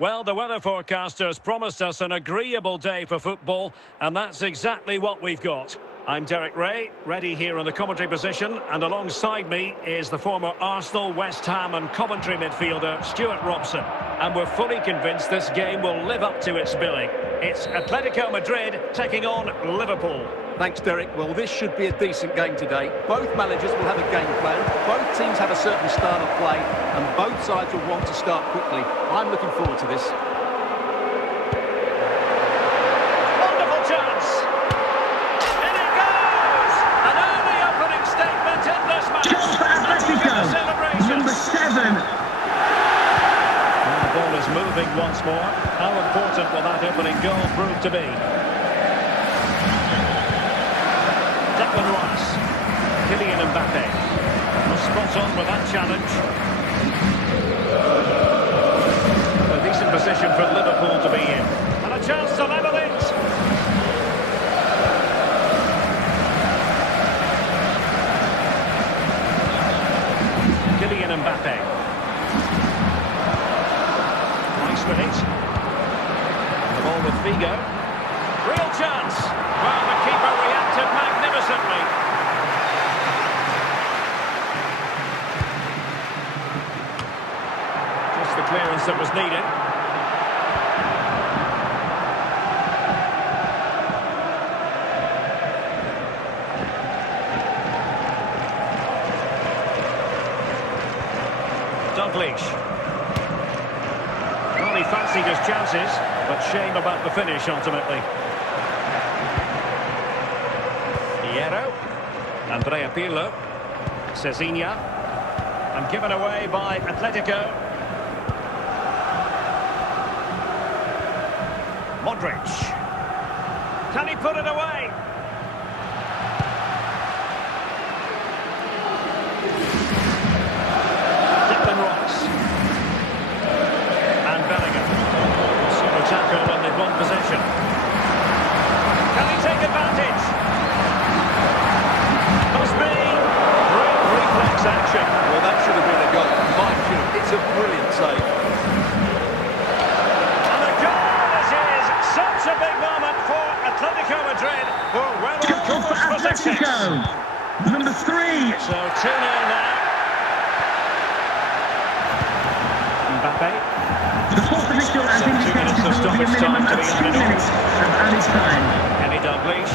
Well, the weather forecasters promised us an agreeable day for football, and that's exactly what we've got. I'm Derek Ray, ready here in the commentary position, and alongside me is the former Arsenal, West Ham and Coventry midfielder, Stuart Robson. And we're fully convinced this game will live up to its billing. It's Atletico Madrid taking on Liverpool. Thanks, Derek. Well, this should be a decent game today. Both managers will have a game plan. Both teams have a certain style of play, and both sides will want to start quickly. I'm looking forward to this. Wonderful chance. In it goes! An early opening statement in this match. Atletico, number 7. And the ball is moving once more. How important will that opening goal prove to be? Rice, Kylian Mbappe, was spot on with that challenge. A decent position for Liverpool to be in, and a chance to level it. Kylian Mbappe, nice with it. The ball with Figo, real chance. Well, the keeper reacted magnificently. Just the clearance that was needed. Dalglish. Well, he fancied his chances, but shame about the finish ultimately. Andrea Pirlo, Cezinha, and given away by Atletico. Modric, can he put it away? Rice and Bellingham. Super tackle when they've won possession. Can he take advantage? Action. Well, that should have been a goal. Mine should. It's a brilliant save. And a goal this is. Such a big moment for Atletico Madrid, who are well on course for success. Number 3. So 2-0 now. Mbappe. The fourth official has indicated there will be a minimum of 2 minutes of added time. Kenny Dalglish.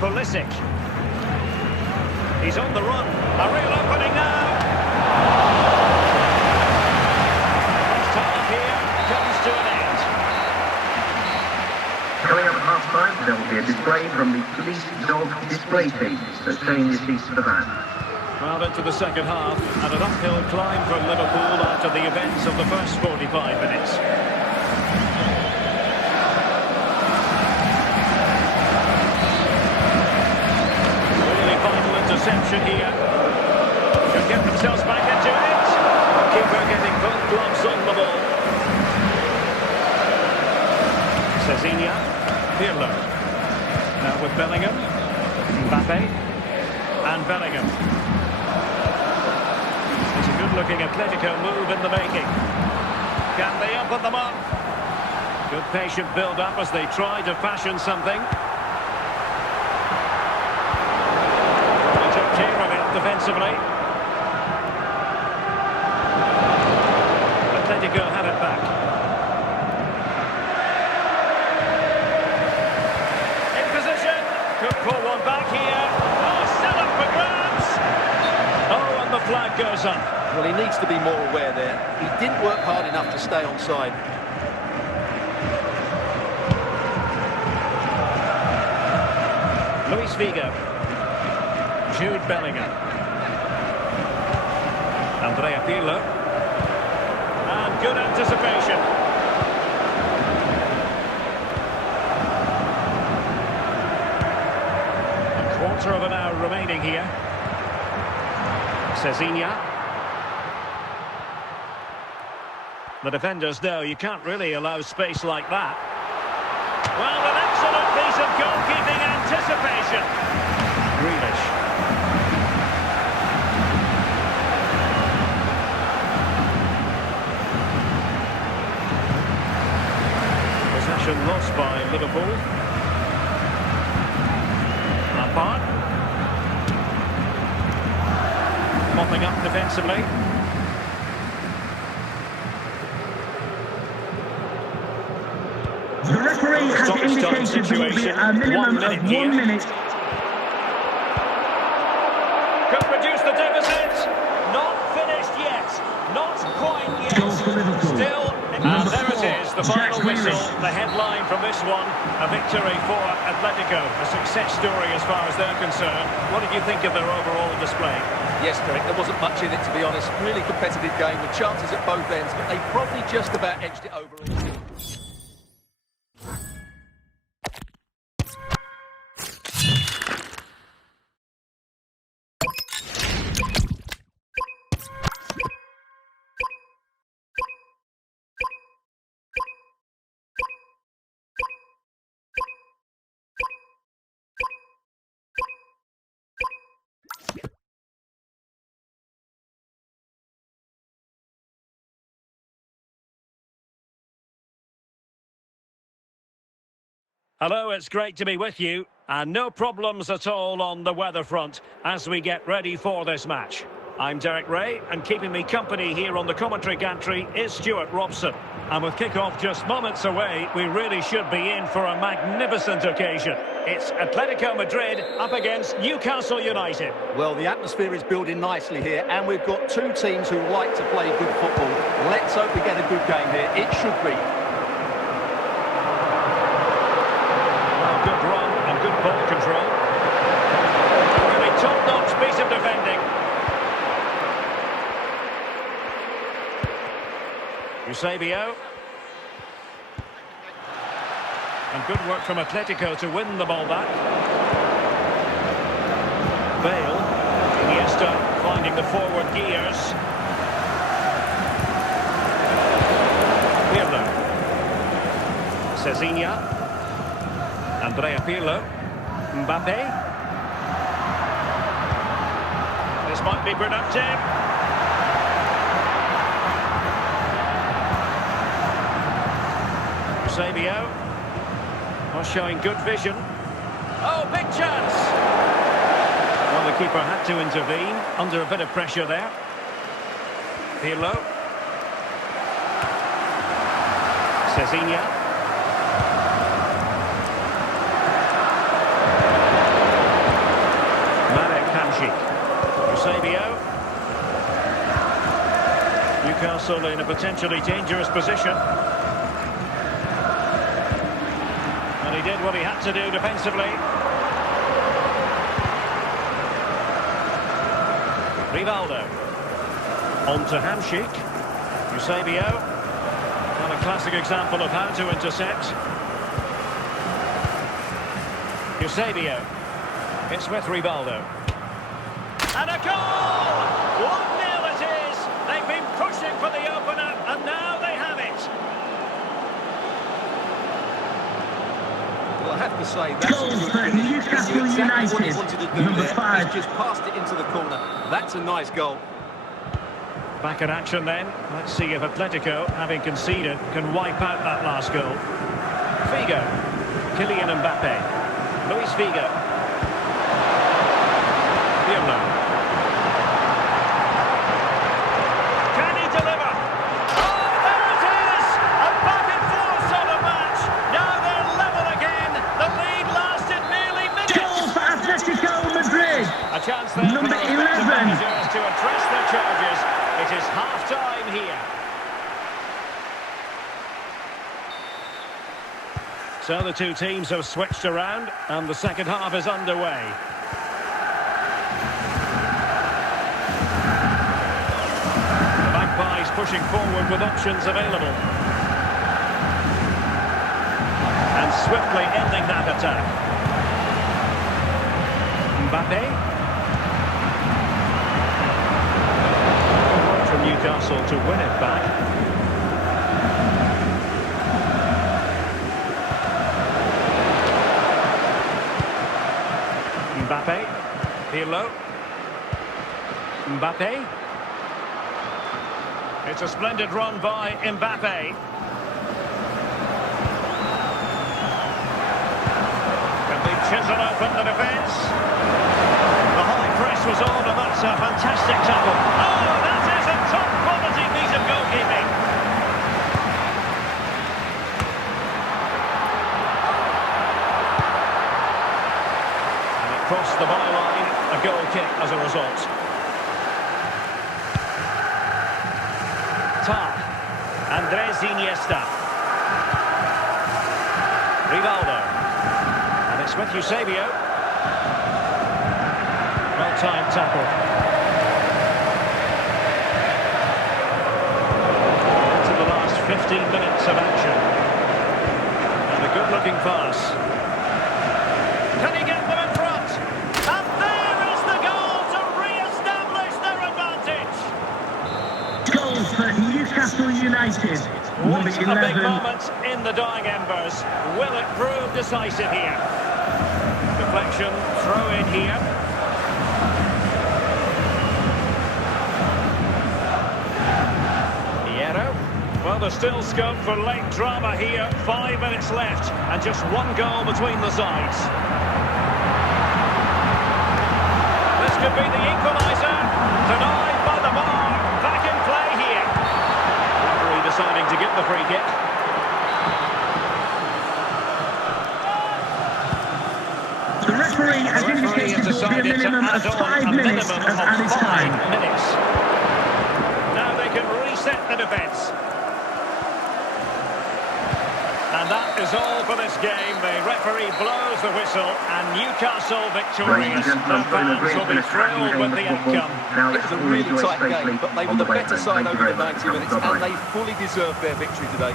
Pulisic. He's on the run. A real opening now. First half here comes to an end. Coming up at half-time, there will be a display from the police dog display team. So stay in your seats for that. Well, into the second half, and an uphill climb for Liverpool after the events of the first 45 minutes. Interception here. Should get themselves back into it. Keeper getting both gloves on the ball. Cezinha. Pirlo. Now with Bellingham. Mbappe. And Bellingham. It's a good-looking Atletico move in the making. Can they open them up? Good patient build-up as they try to fashion something. Defensively. Atletico had it back. In position. Could pull one back here. Oh, still up for grabs. Oh, and the flag goes up. Well, he needs to be more aware there. He didn't work hard enough to stay onside. Luis Figo. Jude Bellingham. Andrea Pirlo. And good anticipation. A quarter of an hour remaining here. Cezinha. The defenders know you can't really allow space like that. Well, an excellent piece of goalkeeping anticipation. Grealish. Possession lost by Liverpool. Lampard. Mopping up defensively. The referee has indicated there will be a minimum of 1 minute. Could reduce the deficit. Not finished yet. Not quite yet. Goal for Liverpool. Still, and there it is, the final whistle, the headline from this one, a victory for Atletico, a success story as far as they're concerned. What did you think of their overall display? Yes, Derek, there wasn't much in it, to be honest. Really competitive game with chances at both ends, but they probably just about edged it overall. Hello, it's great to be with you, and no problems at all on the weather front as we get ready for this match. I'm Derek Ray, and keeping me company here on the commentary gantry is Stuart Robson. And with kick-off just moments away, we really should be in for a magnificent occasion. It's Atletico Madrid up against Newcastle United. Well, the atmosphere is building nicely here, and we've got two teams who like to play good football. Let's hope we get a good game here. It should be. Good run and good ball control. Really top-notch piece of defending. Eusebio. And good work from Atletico to win the ball back. Bale. Iniesta finding the forward gears. Pirlo. Cezinha. Andrea Pirlo. Mbappe. This might be productive. Eusebio. Not showing good vision. Oh, big chance! Well, the keeper had to intervene under a bit of pressure there. Pirlo. Cezinha. Eusebio. Newcastle in a potentially dangerous position. And he did what he had to do defensively. Rivaldo. On to Hamšík. Eusebio. And a classic example of how to intercept. Eusebio. It's with Rivaldo. And a goal! 1-0 it is! They've been pushing for the opener, and now they have it! Well, I have to say, that's Goal a good for finish. Newcastle He knew exactly what he United, wanted to do number there. 5. He's just passed it into the corner. That's a nice goal. Back in action then. Let's see if Atletico, having conceded, can wipe out that last goal. Figo. Kylian Mbappe. Luis Figo. Pirlo. Can he deliver? Oh, there it is! A back and forth sort of match. Now they're level again. The lead lasted nearly minutes. Goal for Atletico Madrid. A chance there Number for the respective 11. managers to address their charges. It is half-time here. So the two teams have switched around, and the second half is underway. Pushing forward with options available. And swiftly ending that attack. Mbappe. Good work from Newcastle to win it back. Mbappe. Pirlo. Mbappe. It's a splendid run by Mbappe. chisel open the defence. The high press was on, and that's a fantastic tackle. Oh, that is a top quality piece of goalkeeping. And it crossed the byline, a goal kick as a result. Andres Iniesta. Rivaldo. And it's with Eusebio. Well-timed tackle. Into the last 15 minutes of action. And a good-looking pass. Can he get them in front? And there is the goal to re-establish their advantage. Goal for Newcastle United. What Number a big 11. moment in the dying embers. Will it prove decisive here? Deflection, throw in here. Hierro. Well, there's still scope for late drama here. 5 minutes left and just one goal between the sides. This could be the equaliser. Denied by the bar. Back in play here. Referee deciding to give the free kick. The referee has indicated there will be a minimum of 5 minutes of added time. Now they can reset the defence. And that is all for this game. The referee blows the whistle and Newcastle victorious. The fans will be thrilled with the outcome. It was a really tight game, but they were the better side over the 90 minutes, and they fully deserved their victory today.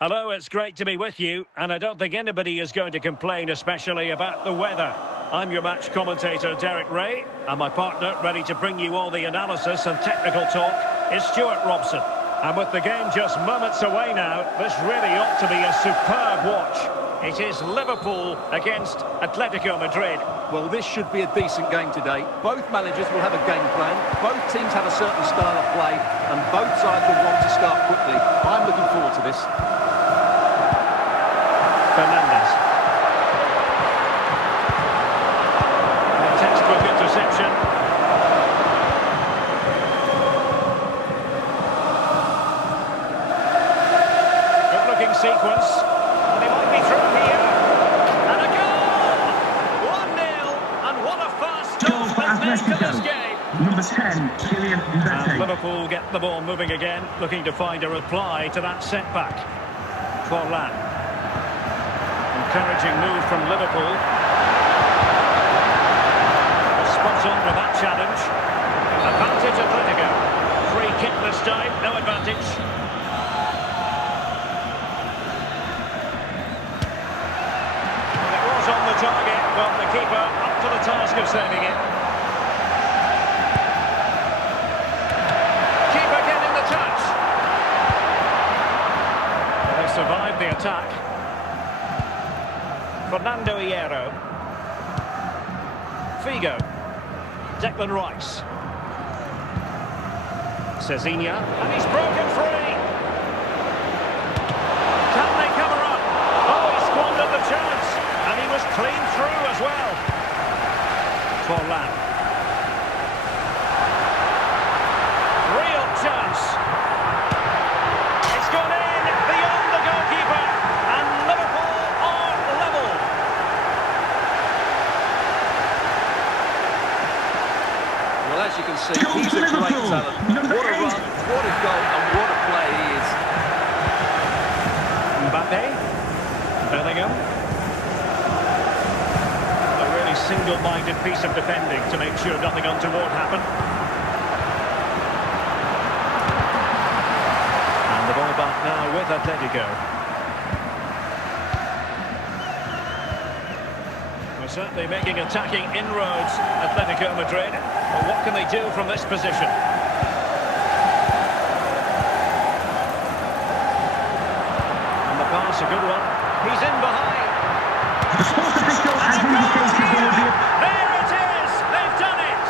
Hello, it's great to be with you, and I don't think anybody is going to complain, especially about the weather. I'm your match commentator, Derek Ray, and my partner, ready to bring you all the analysis and technical talk, is Stuart Robson. And with the game just moments away now, this really ought to be a superb watch. It is Liverpool against Atletico Madrid. Well, this should be a decent game today. Both managers will have a game plan, both teams have a certain style of play, and both sides will want to start quickly. I'm looking forward to this. Fernandez. A textbook interception. Good-looking sequence. And he might be through here. And a goal! 1-0. And what a fast Goal for start has led to this Atletico. game. Number 10, Kylian And Mbappe. Liverpool get the ball moving again, looking to find a reply to that setback. Forlan. Encouraging move from Liverpool. Spot on with that challenge. Advantage Atletico. Free kick this time, no advantage. Well, it was on the target, but the keeper up to the task of saving it. Keeper getting the touch. They survived the attack. Fernando Hierro. Figo. Declan Rice. Cezinha. And he's broken free. Can they cover up? Oh, he squandered the chance. And he was clean through as well. Forlan. Real chance. It's gone in beyond the goalkeeper. And Liverpool are level. Well, as you can see, he's a great talent. What a run, what a goal, and what Bellingham. A really single-minded piece of defending to make sure nothing untoward happened. And the ball back now with Atletico. We're certainly making attacking inroads, Atletico Madrid. But what can they do from this position? And the pass, a good one. He's in behind. The sports official has indicated there will be a... There it is! They've done it!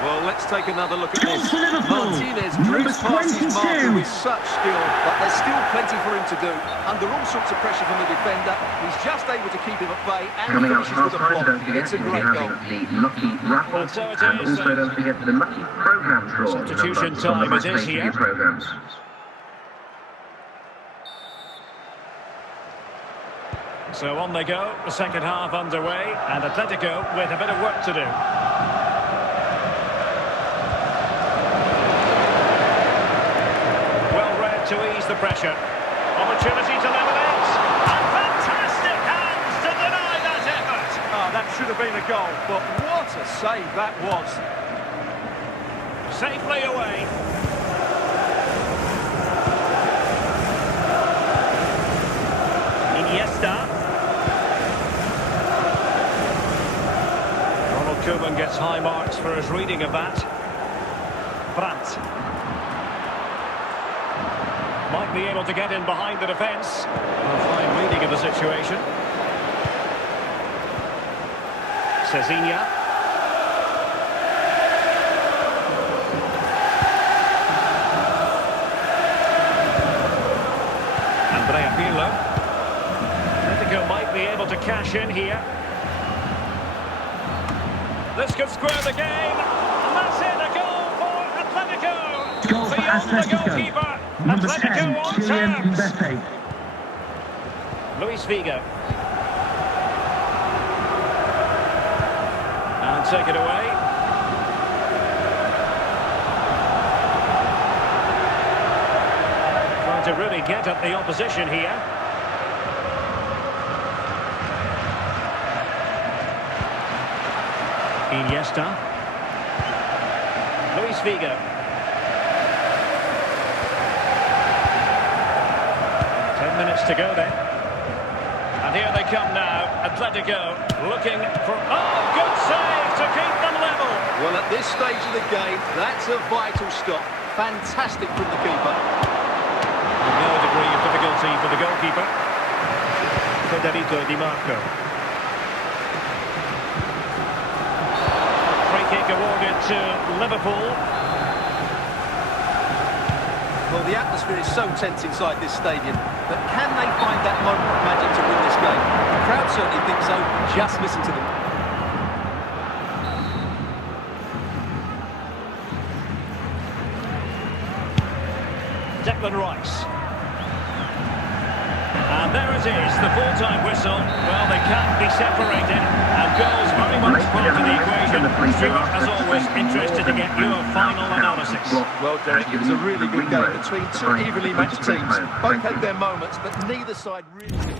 Well, let's take another look at this. For Liverpool, Martinez number drifts past his 22. marker with such skill, but there's still plenty for him to do. Under all sorts of pressure from the defender, he's just able to keep him at bay and Coming up finishes with a half time, block. don't forget, It's a we'll be great having goal. the Lucky Raffle, And so it and is, also don't forget the Lucky Programme draw. Substitution from the time it is MyPay here. TV programmes. So on they go, the second half underway, and Atletico with a bit of work to do. Well read to ease the pressure. Opportunity to level it. And fantastic hands to deny that effort. Oh, that should have been a goal, but what a save that was. Safely away. Iniesta. Koeman gets high marks for his reading of that. Brandt. Might be able to get in behind the defence. A fine reading of the situation. Cezinha. Andrea Pirlo. Atletico might be able to cash in here. This could square the game, and that's it, a goal for Atletico. Goal for Beyond the Atletico. goalkeeper, Number Atletico 10, on Kylian terms. Mbappe. Luis Figo. And take it away. Trying to really get at the opposition here. Iniesta. Luis Figo. 10 minutes to go then. And here they come now. Atletico looking for... Oh, good save to keep them level. Well, at this stage of the game, that's a vital stop. Fantastic from the keeper. No degree of difficulty for the goalkeeper. Federico Di Marco. Kick awarded to Liverpool. Well, the atmosphere is so tense inside this stadium, but can they find that moment of magic to win this game? The crowd certainly think so. Just listen to them. Declan Rice. And there it is, the full-time whistle. Well, they can't be separated, and goals very much part of the equation. Stuart, as always, interested to get your final analysis. Well, Derek, it was a really good game between two evenly matched teams. Both had their moments, but neither side really...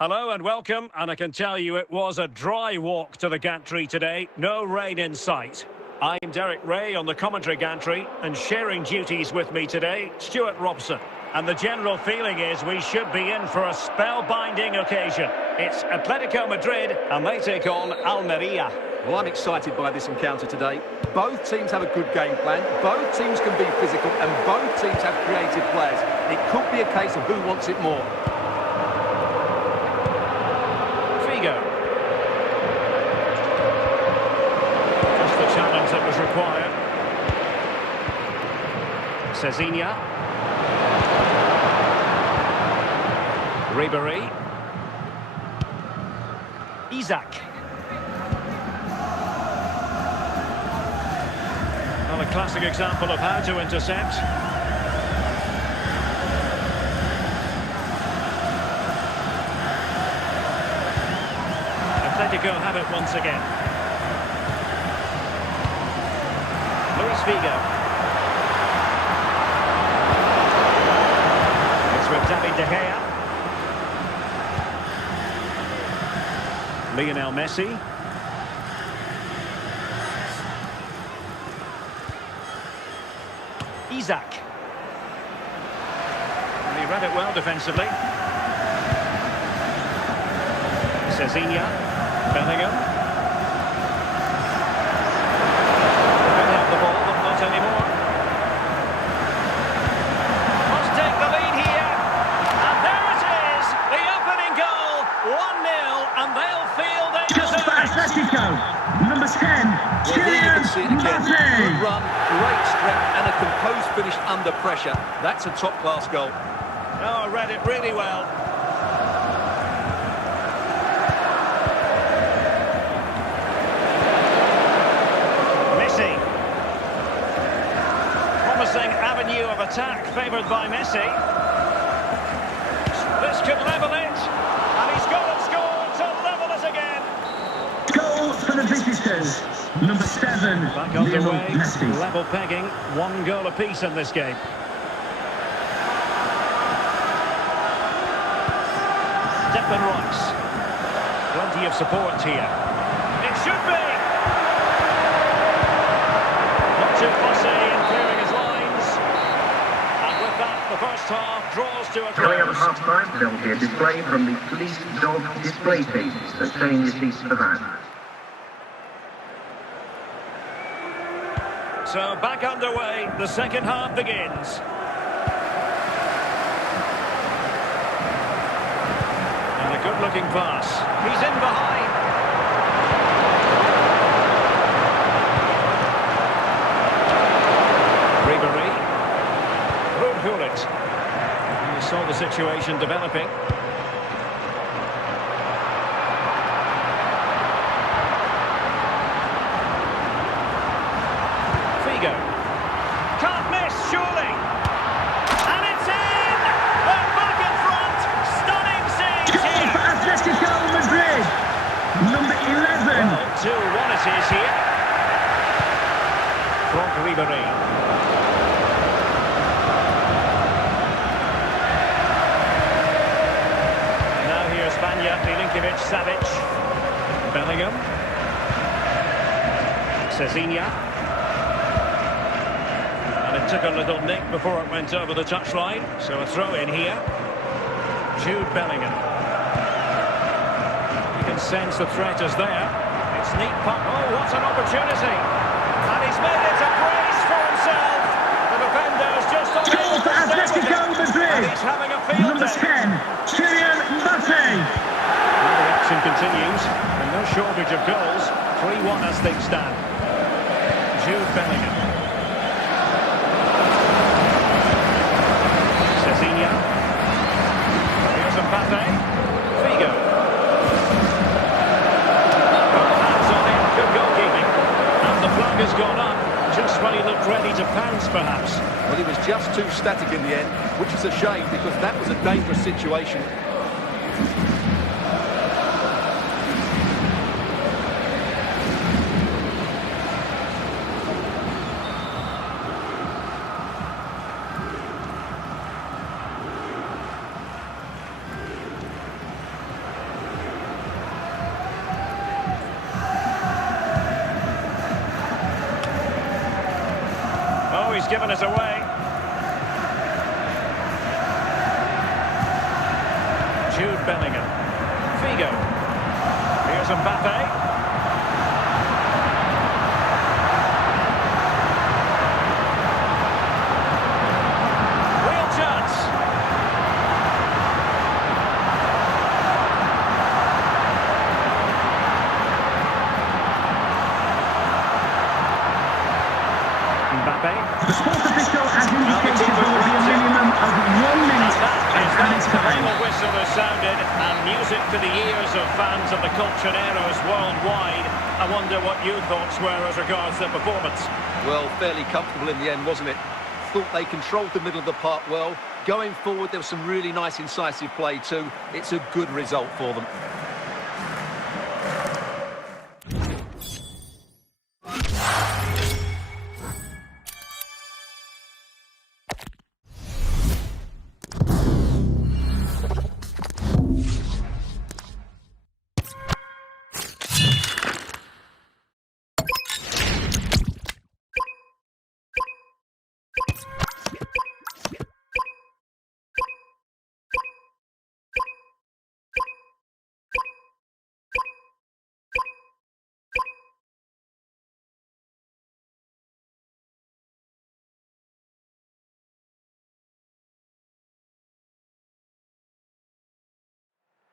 Hello and welcome, and I can tell you it was a dry walk to the gantry today, no rain in sight. I'm Derek Ray on the commentary gantry, and sharing duties with me today, Stuart Robson. And the general feeling is we should be in for a spellbinding occasion. It's Atletico Madrid, and they take on Almeria. Well, I'm excited by this encounter today. Both teams have a good game plan, both teams can be physical, and both teams have creative players. It could be a case of who wants it more. Figo. Just the challenge that was required. Cezinha. Ribery. Isaac. Well, a classic example of how to intercept. Atletico have it once again. Luis Figo. It's with David De Gea. Lionel Messi. Isaac. And he read it well defensively. Cezinha. Bellingham. Could have the ball, but not anymore. Must take the lead here. And there it is, the opening goal. 1-0, and they'll feel they Goal deserve for it. Atletico. Number 10, Well, here you can see it Kylian again. Mbappe. Good run, great strength, and a composed finish under pressure. That's a top-class goal. Oh, read it really well. Messi. Promising avenue of attack favoured by Messi. This could level it. And he's got it scored to level it again. Goal for the visitors. Number 7, Back Lionel underway. Messi. Level pegging. 1 goal apiece in this game. Declan Rice. Plenty of support here. It should be. Not too fussy in clearing his lines. And with that, the first half draws to a Coming up at close. half-time, there will be a display from the police dog display team. So stay in your seats for that. So back underway, the second half begins. And a good-looking pass. He's in behind. Ribery. Hullet. You saw the situation developing. Figo. Can't miss, surely. And it's in! They're back in front. Stunning scenes Goal here. for Atletico Madrid. Number 11. Well, 2-1 it is here. From Ribery. Now here's Banja, Milinkovic-Savic. Bellingham. Cezinha. And it took a little nick before it went over the touchline. So a throw in here. Jude Bellingham. You can sense the threat is there. It's neat puck. Oh, what an opportunity. And he's made it a brace for himself. The defender's just on Goal for Atletico and Madrid. he's having a field Number day. 10, Kylian Mbappe. Well, the action continues. And no shortage of goals. 3-1 as things stand. Jude Bellingham. Cezinha. Here's Mbappe. Figo. Got hands on him. Good goalkeeping. And the flag has gone up. Just when he looked ready to pounce, perhaps. Well, he was just too static in the end, which is a shame because that was a dangerous situation. Oh, he's given it away. Jude Bellingham. Figo. Here's Mbappe. Real chance. Mbappe. The sports official has Well, the indicated time. Final whistle has sounded, and music to the ears of fans of the Colchoneros worldwide. I wonder what your thoughts were as regards the performance. Well, fairly comfortable in the end, wasn't it? Thought they controlled the middle of the park well. Going forward, there was some really nice incisive play too. It's a good result for them.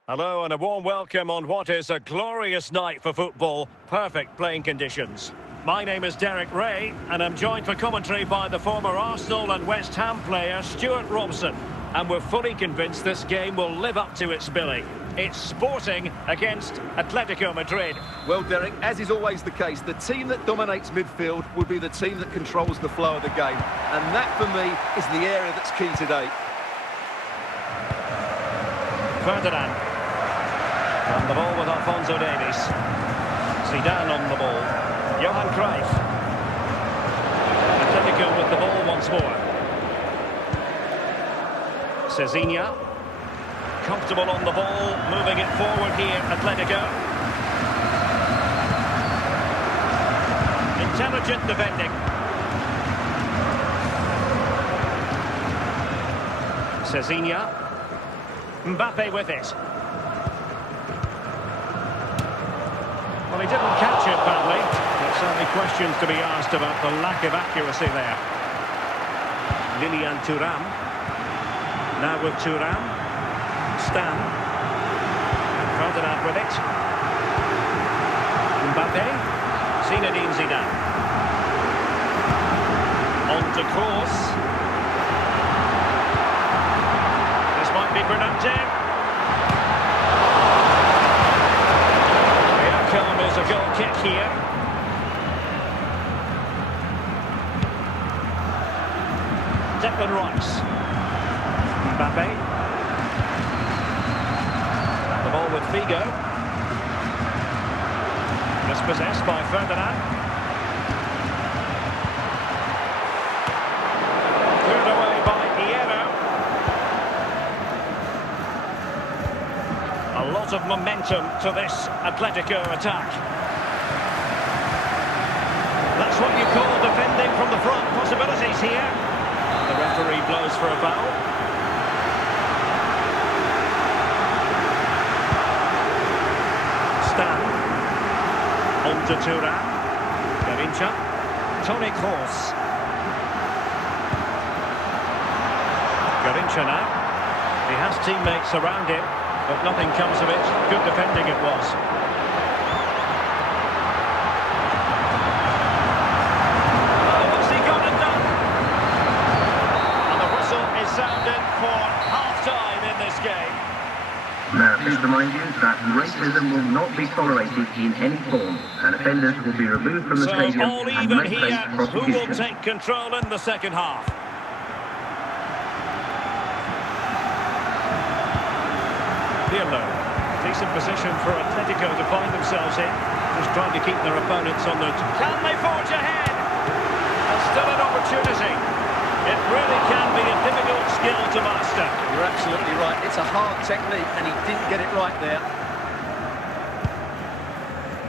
Hello and a warm welcome on what is a glorious night for football. Perfect playing conditions. My name is Derek Ray and I'm joined for commentary by the former Arsenal and West Ham player Stuart Robson. And we're fully convinced this game will live up to its billing. It's Sporting against Atletico Madrid. Well, Derek, as is always the case, the team that dominates midfield will be the team that controls the flow of the game. And that, for me, is the area that's key today. Ferdinand. And the ball with Alphonso Davies. Zidane on the ball. Johan Cruyff. Atletico with the ball once more. Cezinha. Comfortable on the ball, moving it forward here, Atletico. Intelligent defending. Cezinha. Mbappe with it. Well, he didn't catch it badly. There's certainly questions to be asked about the lack of accuracy there. Lilian Thuram. Now with Thuram. Stan. Ferdinand with it. Mbappe. Zinedine Zidane. On to Kroos. This might be productive. The outcome is a goal kick here. Declan Rice. Mbappe. Ball with Figo. Dispossessed by Ferdinand. Cleared away by Hierro. A lot of momentum to this Atletico attack. That's what you call defending from the front. Possibilities here. And the referee blows for a foul. On to Thuram. Garincha. Toni Kroos. Garincha now. He has teammates around him, but nothing comes of it. Good defending it was. Oh, what's he got and done? And the whistle is sounded for half-time in this game. Now, please remind you that racism will not be tolerated in any form, and offenders will be removed from the stadium all and even may here. face Who will prosecution. take control in the second half? Pirlo. Decent position for Atletico to find themselves in. Just trying to keep their opponents on the... Can they forge ahead? And still an opportunity. It really can be a difficult skill to master. You're absolutely right. It's a hard technique, and he didn't get it right there.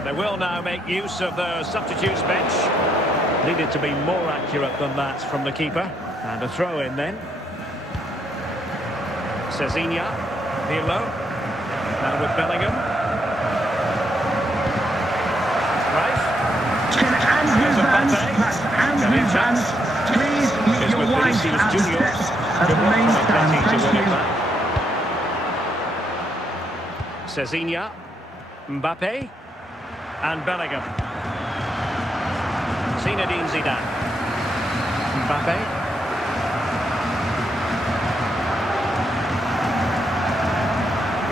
They will now make use of the substitutes bench. Needed to be more accurate than that from the keeper. And a throw in then. Cezinha. Pirlo. Now with Bellingham. Right. Here's Mbappe. Please use your wide at the steps of the main stand. Thank you. Cezinha, Mbappe, and Bellingham. Zinedine Zidane. Mbappe.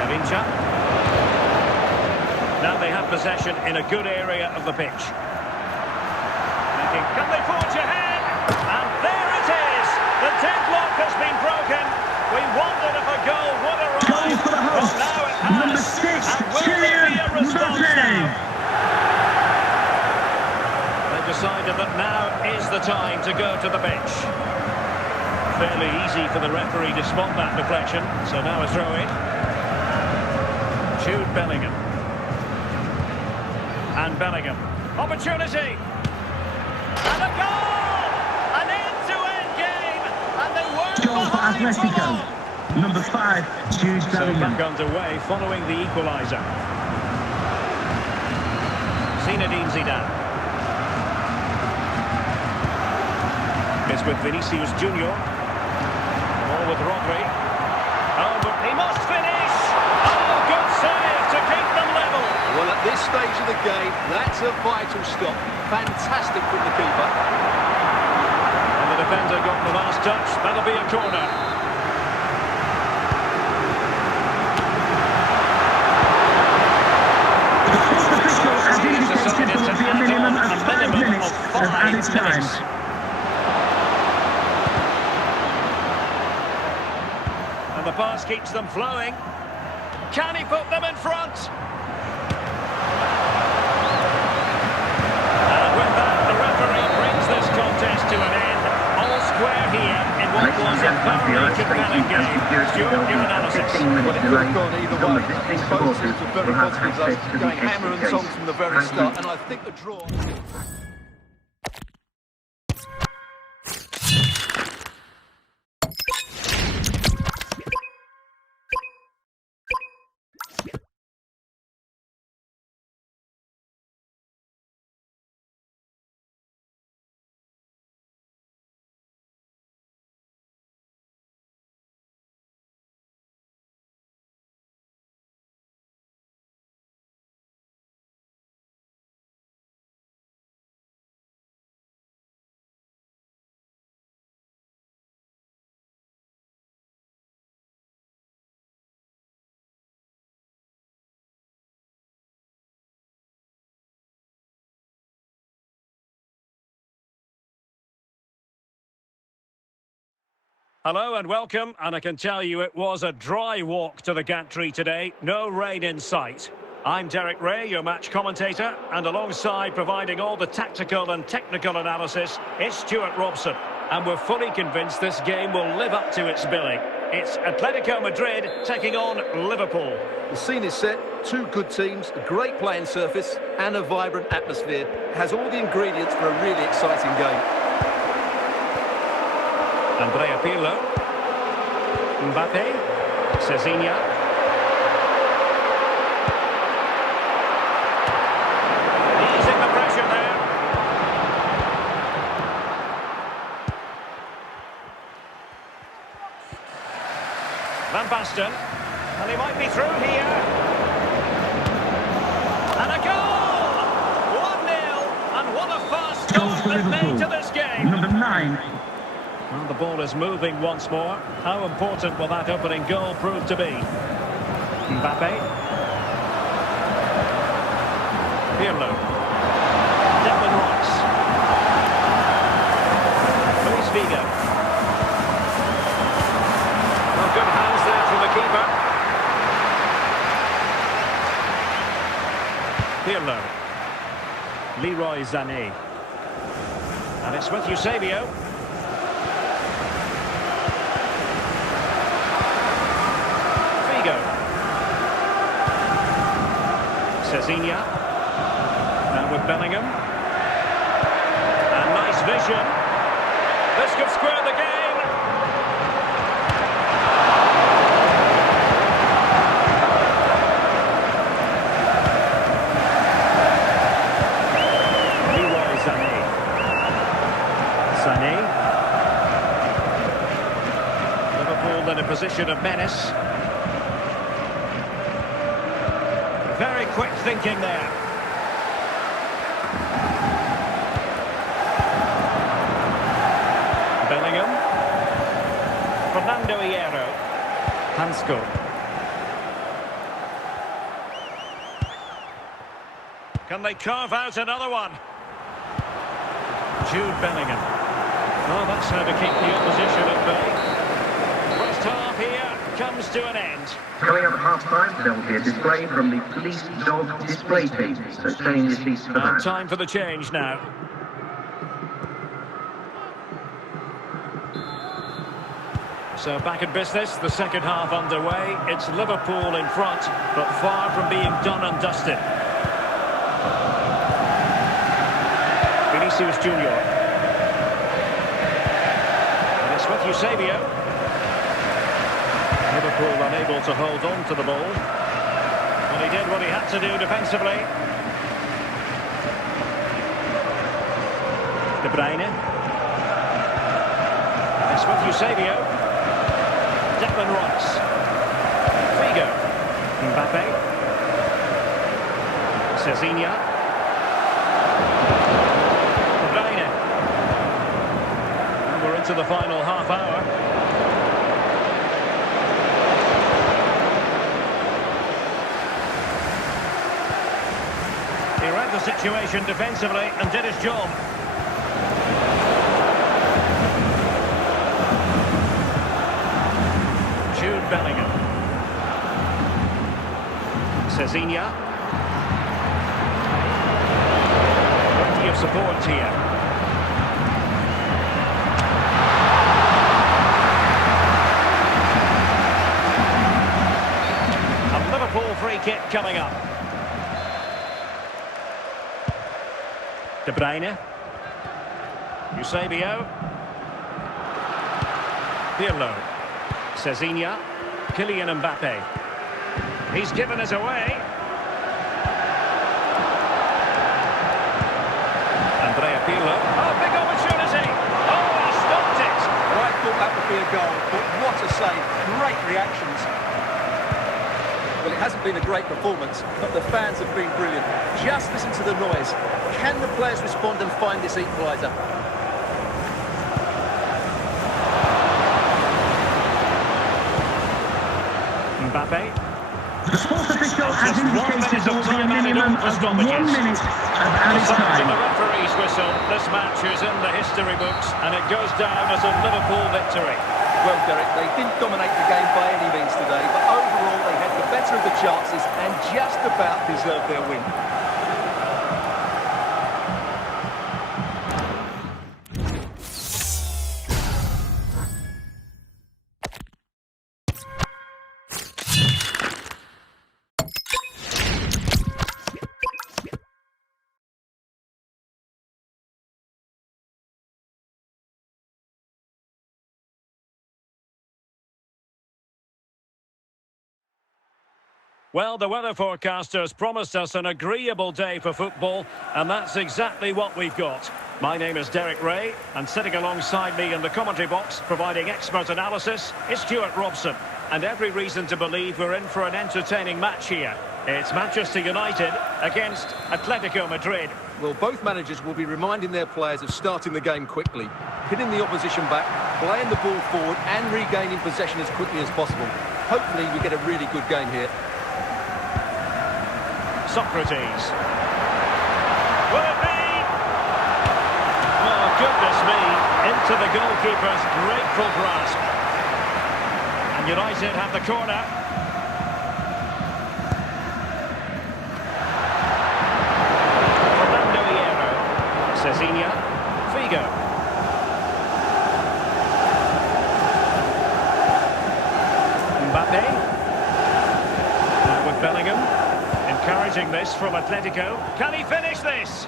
Garincha. Now they have possession in a good area of the pitch. Can they forge ahead? And there it is! The deadlock has been broken. We wondered if a goal would arrive. Goal for the hosts. Well, now it has. Number 6, And will there be a response now? They decided that now is the time to go to the bench. Fairly easy for the referee to spot that deflection. So now a throw-in. Jude Bellingham. And Bellingham. Opportunity. And a goal! An end-to-end game, and they weren't Goal for behind for Atletico. long. Number 5, Jude So Bellingham. back underway following the equaliser. Zinedine Zidane. It's with Vinicius Junior. Ball with Rodri. Oh, but he must finish! Oh, good save to keep them level. Well, at this stage of the game, that's a vital stop. Fantastic from the keeper. And the defender got the last touch. That'll be a corner. The fourth official has indicated there will be a minimum of 5 minutes of added time. And the pass keeps them flowing. Can he put them in front? And with that, the referee brings this contest to an end. All square here in what was a very compelling game. Stuart, your analysis. Well, it could have gone either way. Both teams were very positive, though, going hammer and tongs from the very start, and I think the draw... Hello and welcome, and I can tell you it was a dry walk to the gantry today, no rain in sight. I'm Derek Ray, your match commentator, and alongside providing all the tactical and technical analysis, it's Stuart Robson. And we're fully convinced this game will live up to its billing. It's Atletico Madrid taking on Liverpool. The scene is set, two good teams, a great playing surface, and a vibrant atmosphere. It has all the ingredients for a really exciting game. Andrea Pirlo. Mbappe. Cezinha. Easing the pressure there. Van Basten. And he might be through here. And a goal! 1-0. And what a fast Goal start for they've made to Liverpool. this game. Number 9. And the ball is moving once more. How important will that opening goal prove to be? Mbappe. Pirlo. Declan Rice. Luis Figo. Well, good hands there from the keeper. Pirlo. Leroy Sané. And it's with Eusebio. Cezinha. Now with Bellingham. And nice vision. This could square the game. Leroy Sané. Sané. Liverpool in a position of menace. Very quick thinking there. Bellingham. Fernando Hierro. Hansko. Can they carve out another one? Jude Bellingham. Oh, that's how to keep the opposition at bay. First half here comes to an end. Coming up at half-time, there will be a display from the police dog display team, so stay in your seats for And that. time for the change now. So back in business, the second half underway. It's Liverpool in front, but far from being done and dusted. Vinicius Junior. And it's with Eusebio. Liverpool unable to hold on to the ball. But he did what he had to do defensively. De Bruyne. It's with Eusebio. Declan Rice. Figo. Mbappe. Cezinha. De Bruyne. And we're into the final half hour. He read the situation defensively and did his job. Jude Bellingham. Cezinha. Plenty of support here. A Liverpool free kick coming up. De Bruyne. Eusebio. Pirlo. Cezinha. Kylian Mbappe. He's given us away. Andrea Pirlo. Oh, big opportunity. Oh, he stopped it. Well, I thought that would be a goal, but what a save. Great reactions. Well, it hasn't been a great performance, but the fans have been brilliant. Just listen to the noise. Can the players respond and find this equaliser? Mbappe. The sports official has Just 1 minute indicated of there will time be a added minimum on for of 1 stoppages. minute of added Sound of time. the referee's whistle. This match is in the history books, and it goes down as a Liverpool victory. Well, Derek, they didn't dominate the game by any means today, but overall they had the better of the chances and just about deserved their win. Well, the weather forecasters promised us an agreeable day for football, and that's exactly what we've got. My name is Derek Ray, and sitting alongside me in the commentary box, providing expert analysis, is Stuart Robson. And every reason to believe we're in for an entertaining match here. It's Manchester United against Atletico Madrid. Well, both managers will be reminding their players of starting the game quickly, hitting the opposition back, playing the ball forward and regaining possession as quickly as possible. Hopefully we get a really good game here. Socrates. Will it be? Oh, goodness me. Into the goalkeeper's grateful grasp. And United have the corner. Fernando Hierro. Cezinha. Figo. Mbappe. Now with Bellingham. Encouraging this from Atletico. Can he finish this?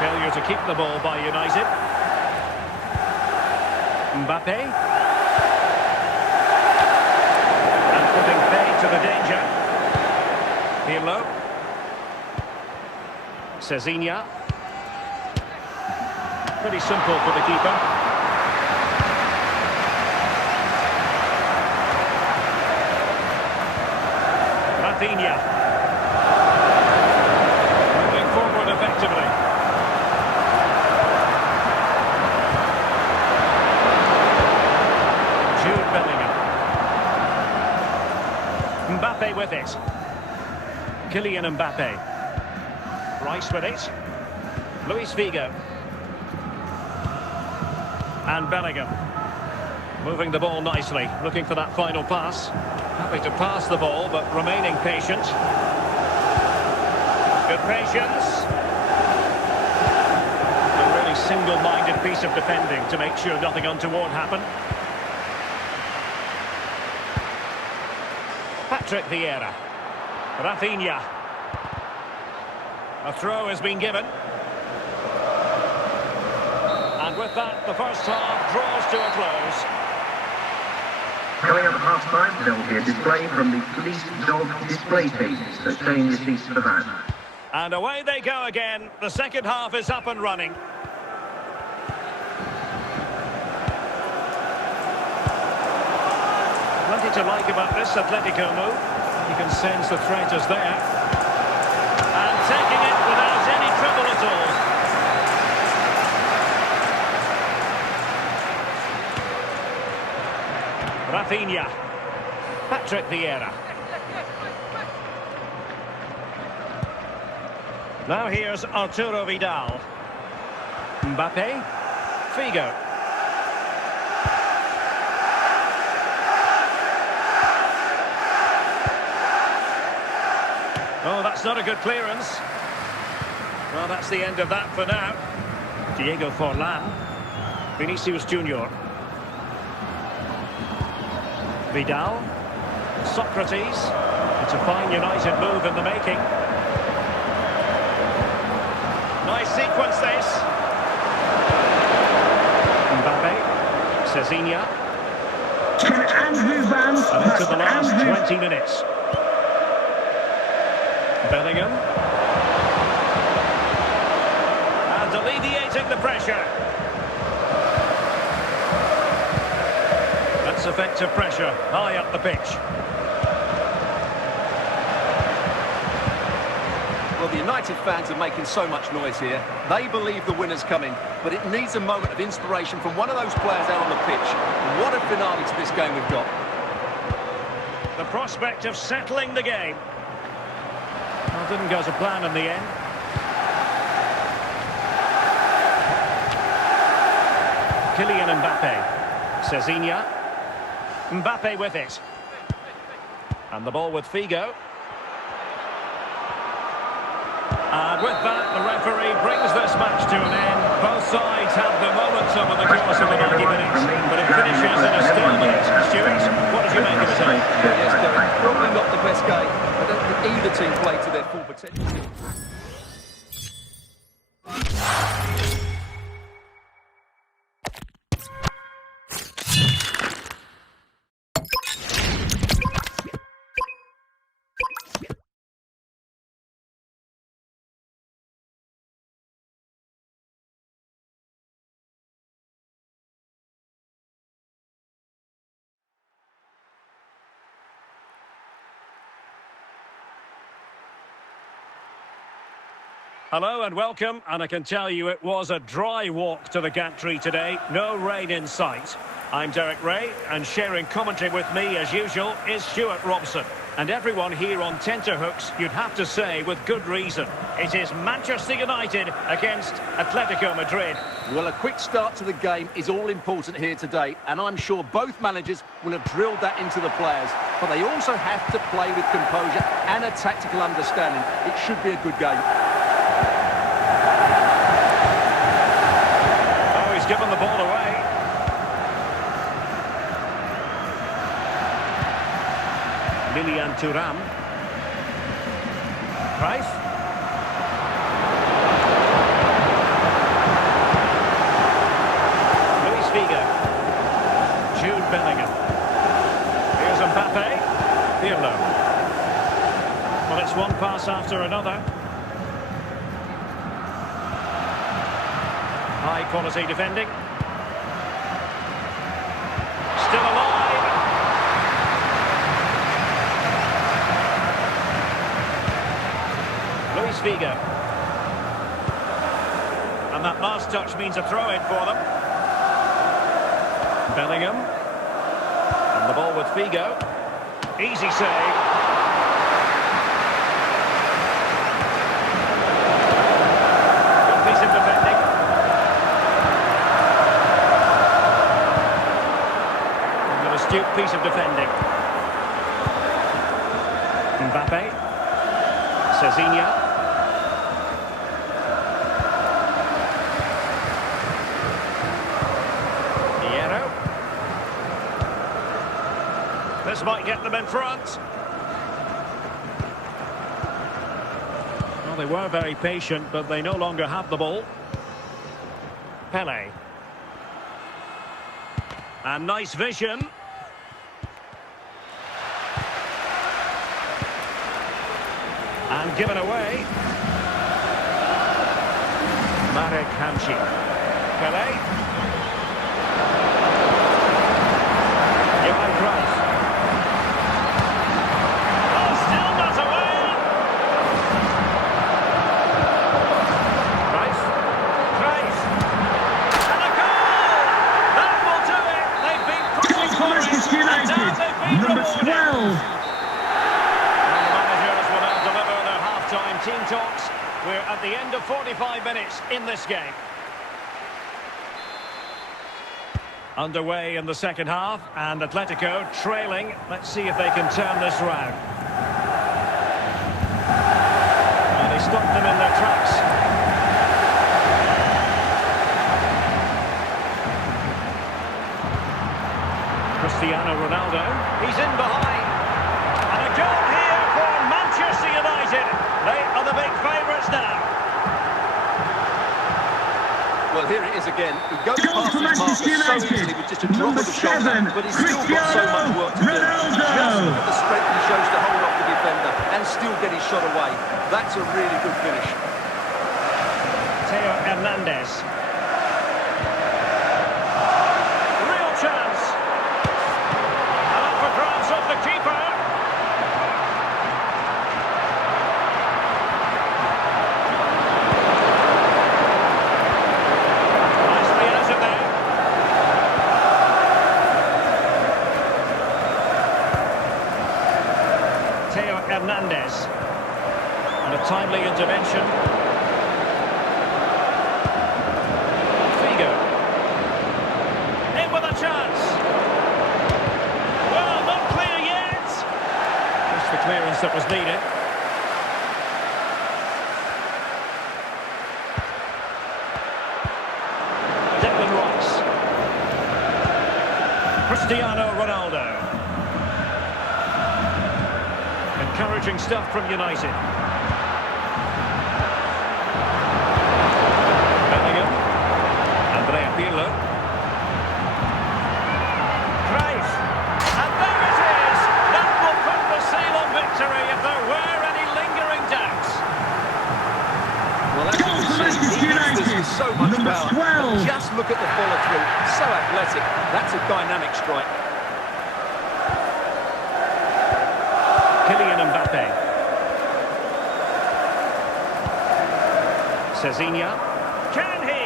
Failure to keep the ball by United. Mbappe. And putting paid to the danger. Pirlo. Cezinha. Pretty simple for the keeper. Rafinha. Moving forward effectively. Mbappe with it. Kylian Mbappe. Rice with it. Luis Figo. And Bellingham. Moving the ball nicely, looking for that final pass. Happy to pass the ball, but remaining patient. Good patience. A really single-minded piece of defending to make sure nothing untoward happened. Patrick Vieira. Rafinha. A throw has been given. And with that, the first half draws to a close. Coming up at half-time, there will be a display from the police dog display team, so stay in your seats for that. And away they go again. The second half is up and running. Plenty to like about this Atletico move. You can sense the threat is there. And taking it without any trouble at all. Rafinha. Patrick Vieira. Now here's Arturo Vidal. Mbappe. Figo. Oh, that's not a good clearance. Well, that's the end of that for now. Diego Forlan. Vinicius Junior. Vidal. Socrates. It's a fine United move in the making. Nice sequence this. Mbappe. Cezinha. And into the last 20 minutes. Bellingham. And alleviating the pressure. That's effective pressure, high up the pitch. Well, the United fans are making so much noise here. They believe the winner's coming, but it needs a moment of inspiration from one of those players out on the pitch. What a finale to this game we've got. The prospect of settling the game. Well, didn't go to plan in the end. Kylian Mbappe. Cezinha. Mbappe with it. And the ball with Figo. And with that, the referee brings this match to an end. Both sides have their moments over the course of the 90 minutes, but it finishes in a stalemate. Stuart, what did you make of it all? Yes, Derek, probably not the best game. I don't think either team played to their full potential. Hello and welcome, and I can tell you it was a dry walk to the gantry today, no rain in sight. I'm Derek Ray, and sharing commentary with me as usual is Stuart Robson. And everyone here on tenterhooks, you'd have to say with good reason. It is Manchester United against Atletico Madrid. Well, a quick start to the game is all important here today, and I'm sure both managers will have drilled that into the players. But they also have to play with composure and a tactical understanding. It should be a good game. Given the ball away. Lilian Thuram. Price. Luis Figo. Jude Bellingham. Here's Mbappe. Pirlo. Well, it's one pass after another. High quality defending. Still alive. Luis Figo. And that last touch means a throw-in for them. Bellingham. And the ball with Figo. Easy save. astute piece of defending. Mbappe. Cezinha. This might get them in front. Well, they were very patient, but they no longer have the ball. Pele. And nice vision. And given away. Marek Hamšík. Pele. Johan Cruyff. Number 12. Well, the managers will now deliver their half-time team talks. We're at the end of 45 minutes in this game. Underway in the second half, and Atletico trailing. Let's see if they can turn this round. And they stopped them in their tracks. Cristiano Ronaldo, he's in behind. And a goal here for Manchester United. They are the big favourites now. Well, here it is again. He goes past his marker so easily with just a drop of the shoulder, but he's still got so much work to do. Just look at the strength he shows to hold off the defender and still get his shot away. That's a really good finish. Theo Hernandez. Real chance. And up for grabs off the keeper. Nicely out of there. Theo Hernandez. And a timely intervention. Figo. In with a chance. Well, not clear yet. Just the clearance that was needed. Declan Rice. Cristiano Ronaldo. Encouraging stuff from United. Andrea Pirlo. Cruyff. And there it is! That will put the seal on victory if there were any lingering doubts. Well, as you can see, he hits this with so much Number power. 12. Just look at the follow-through. So athletic. That's a dynamic strike. Kylian Mbappe. Cezinha. Can he?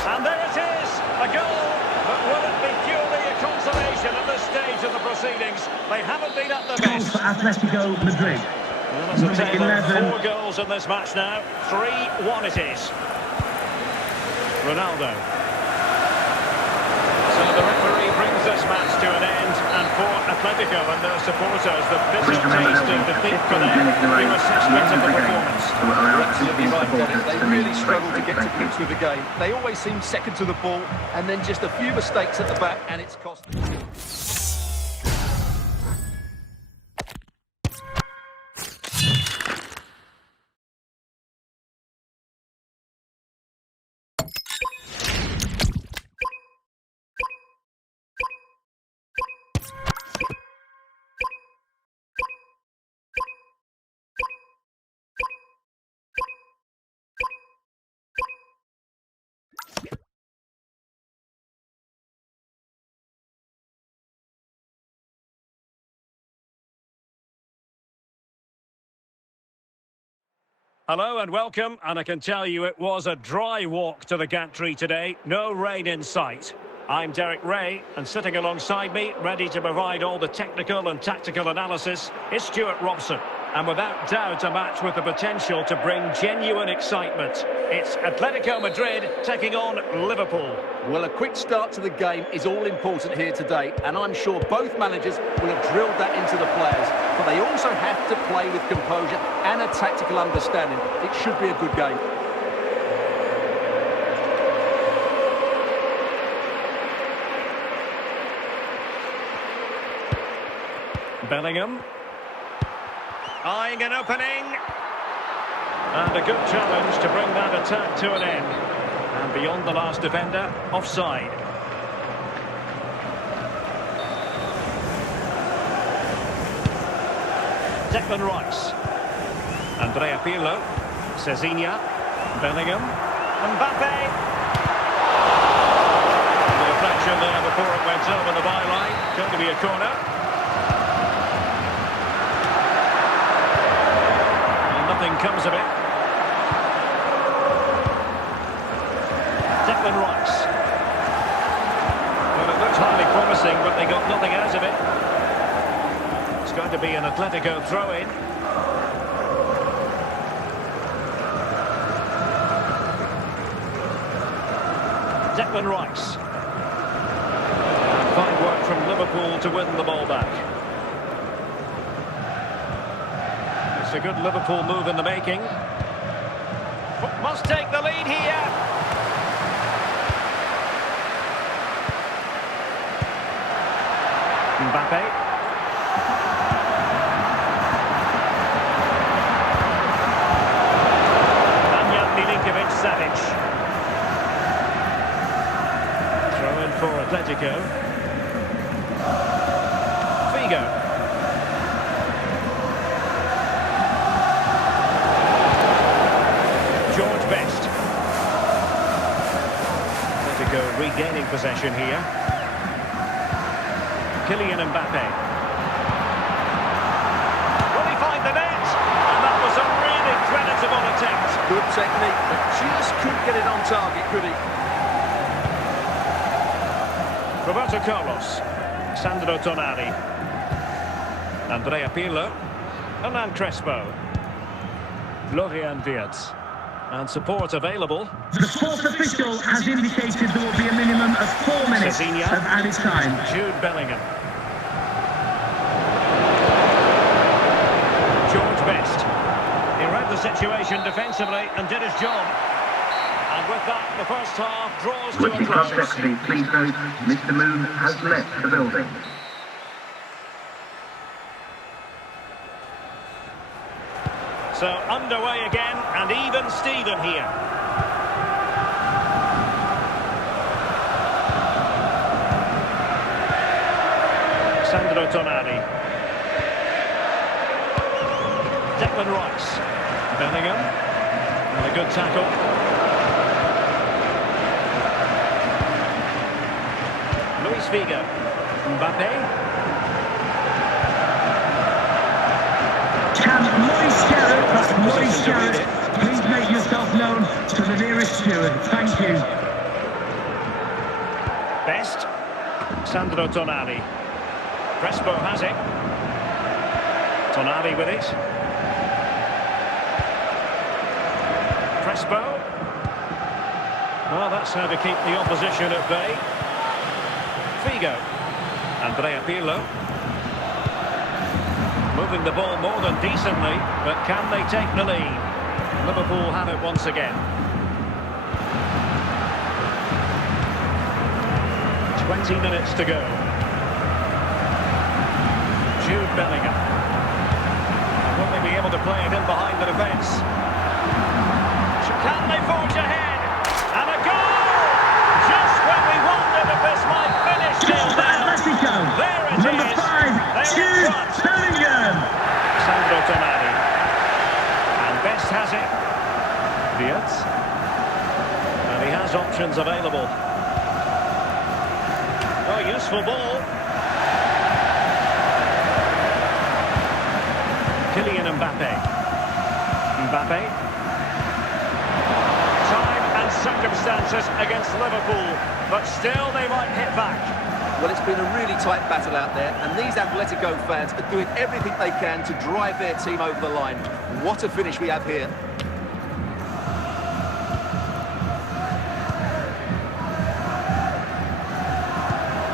And there it is, a goal. But will it be purely a consolation at this stage of the proceedings? They haven't been at their Goals best. for Atletico Madrid. Well, that's a Number table of 11. 4 goals in this match now. 3-1 it is. Ronaldo. So the referee brings this match to an end, and for Atletico and their supporters, the bitter taste of defeat for them, new assessment of the performance. You're absolutely right, Derek. They really struggled to get to grips with the game. They always seem second to the ball, and then just a few mistakes at the back, and it's cost them. Hello and welcome, and I can tell you it was a dry walk to the gantry today, no rain in sight. I'm Derek Ray, and sitting alongside me, ready to provide all the technical and tactical analysis, is Stuart Robson. and without doubt a match with the potential to bring genuine excitement. It's Atletico Madrid taking on Liverpool. Well, a quick start to the game is all important here today, and I'm sure both managers will have drilled that into the players. But they also have to play with composure and a tactical understanding. It should be a good game. Bellingham. Eyeing an opening. And a good challenge to bring that attack to an end. And beyond the last defender, offside. Declan Rice. Andrea Pirlo. Cezinha. Bellingham. Mbappe. The deflection there before it went over the byline. Going to be a corner. Nothing comes of it. Declan Rice. Well, it looks highly promising, but they got nothing out of it. It's going to be an Atletico throw-in. Declan Rice. Fine work from Liverpool to win the ball back. It's a good Liverpool move in the making. Must take the lead here. Mbappe. Daniel Milinkovic-Savic. Throw in for Atletico. Figo. Regaining possession here. Kylian Mbappe. Will he find the net? And that was a really creditable attempt. Good technique, but just couldn't get it on target, could he? Roberto Carlos. Sandro Tonali. Andrea Pirlo. Hernan Crespo. Florian Wirtz. And support available. The fourth official has indicated there will be a minimum of 4 minutes Cezinha. of added time. Jude Bellingham. George Best. He read the situation defensively and did his job. And with that, the first half draws to Would a the club close. secretary please note Mr. Moon has left the building. So underway again, and even Steven here. Sandro Tonali. Declan Rice. Bellingham. And a good tackle. Luis Figo. Mbappe. Maurice Jarrett, please make yourself known to the nearest steward. Thank you. Best. Sandro Tonali. Crespo has it. Tonali with it. Crespo. Well, that's how to keep the opposition at bay. Figo. Andrea Pirlo. Moving the ball more than decently, but can they take the lead? Liverpool have it once again. 20 minutes to go. Jude Bellingham. Will they be able to play it in behind the defence? Can they forge ahead? And a goal! Just when we wondered if this might finish nil down. There it Number is. 5, Jude Bellingham. Sandro Tonali. And Best has it. Wirtz. And he has options available. Oh, useful ball. Kylian Mbappe. Mbappe. Time and circumstances against Liverpool, but still they might hit back. Well, it's been a really tight battle out there, and these Atletico fans are doing everything they can to drive their team over the line. What a finish we have here.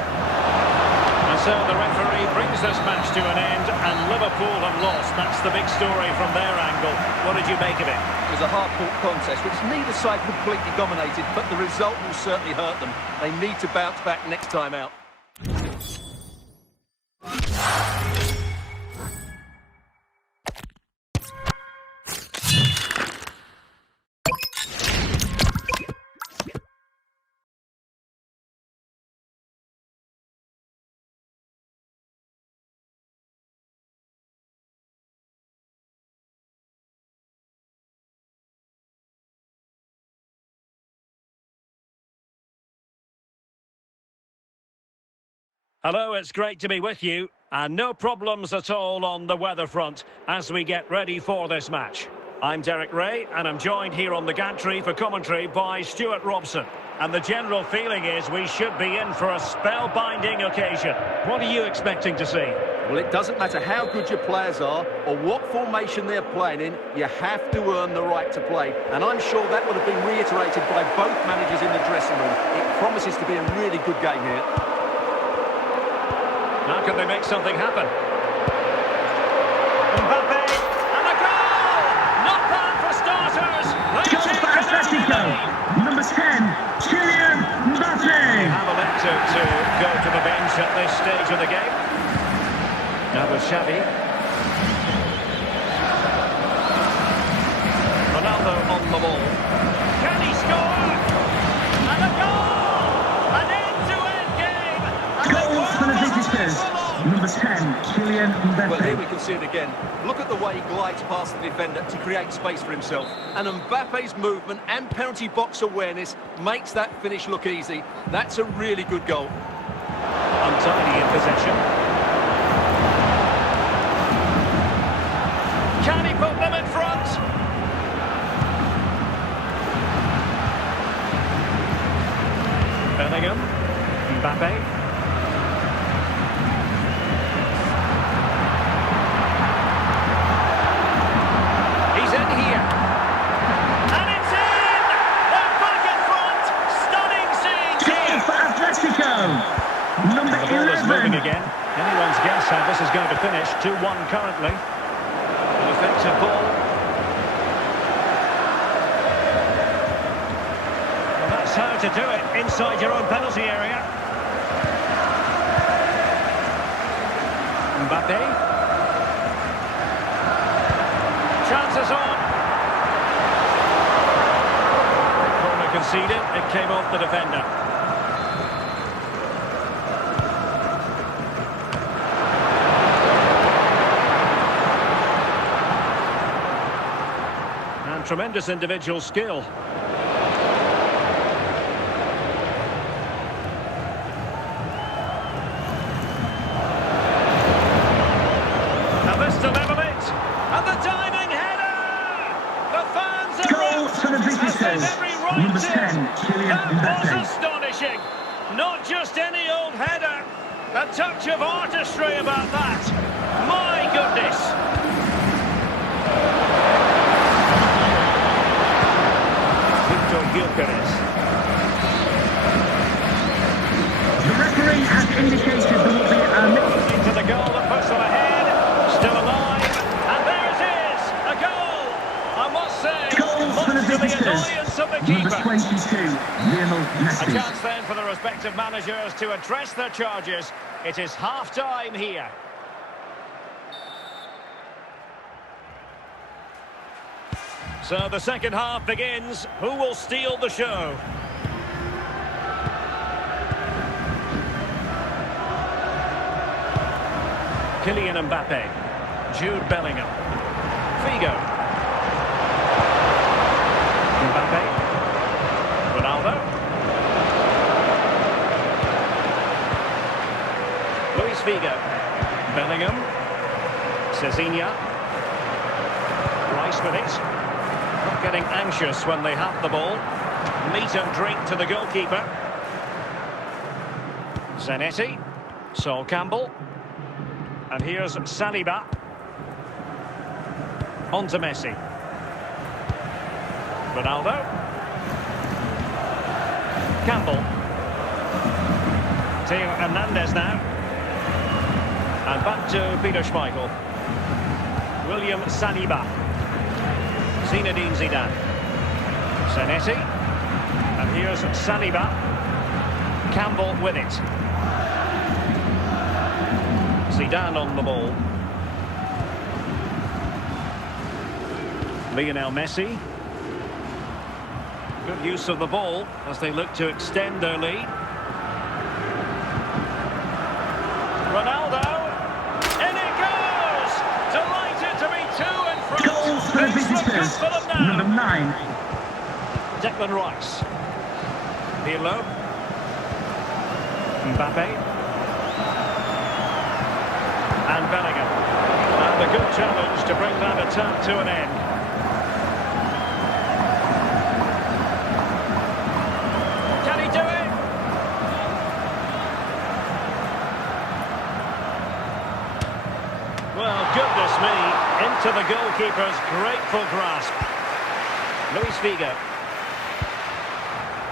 And so the referee brings this match to an end, and Liverpool have lost. That's the big story from their angle. What did you make of it? It was a hard-fought contest, which neither side completely dominated, but the result will certainly hurt them. They need to bounce back next time out. Hello, it's great to be with you, and no problems at all on the weather front as we get ready for this match. I'm Derek Ray, and I'm joined here on the gantry for commentary by Stuart Robson. And the general feeling is we should be in for a spellbinding occasion. What are you expecting to see? Well, it doesn't matter how good your players are or what formation they're playing in, you have to earn the right to play. And I'm sure that would have been reiterated by both managers in the dressing room. It promises to be a really good game here. How can they make something happen? Mbappe, and a goal! Not bad for starters. Goal for Atletico. Number 10, Kylian Mbappe. They have elected to go to the bench at this stage of the game. Now with Xavi. Ronaldo on the ball. Can he score? And a goal! An end-to-end game! And Goal for the visitors. Number 10, Kylian Mbappe. Well, here we can see it again. Look at the way he glides past the defender to create space for himself. And Mbappe's movement and penalty box awareness makes that finish look easy. That's a really good goal. Untidy in possession. Can he put them in front? Bellingham. Mbappe. He's in here. And it's in! They're back in front! Stunning scene! Goal for Atletico. Number The ball is 11. moving again. Anyone's guess how this is going to finish. 2-1 currently. An effective ball. Well, that's how to do it inside your own penalty area. Mbappe. Chances on. Corner conceded. It came off the defender. And tremendous individual skill. And this to level it. And the diving header! The fans are Goal roused, for the as they've visitors. every right Number to. 10, Kylian That was Mbappe. astonishing. Not just any old header. A touch of artistry about that. My goodness. Victor Gilqueres. The referee has indicated there will be Into the goal that puts them ahead. Still alive. And there it is. A goal. I must say, Goal for the much to the visitors. annoyance of the Number keeper. 22, Lionel A Messi. chance then for the respective managers to address their charges. It is half-time here. So the second half begins. Who will steal the show? Kylian Mbappe. Jude Bellingham. Figo. Mbappe. Ronaldo. Luis Figo. Bellingham. Cezinha. Rice with it. Not getting anxious when they have the ball. Meat and drink to the goalkeeper. Zanetti, Sol Campbell, and here's Saliba. On to Messi. Ronaldo. Campbell. Theo Hernandez now. And back to Peter Schmeichel. William Saliba. Zinedine Zidane. Zanetti. And here's Saliba. Campbell with it. Zidane on the ball. Lionel Messi. Good use of the ball as they look to extend their lead. Ronaldo. In it goes! Delighted to be 2 in front. Goals for the visitors. Number 9. Declan Rice. Pirlo. Mbappe. And Bellingham. And a good challenge to bring that attack to an end. Can he do it? Well, goodness me, into the goalkeeper's grateful grasp. Luis Figo.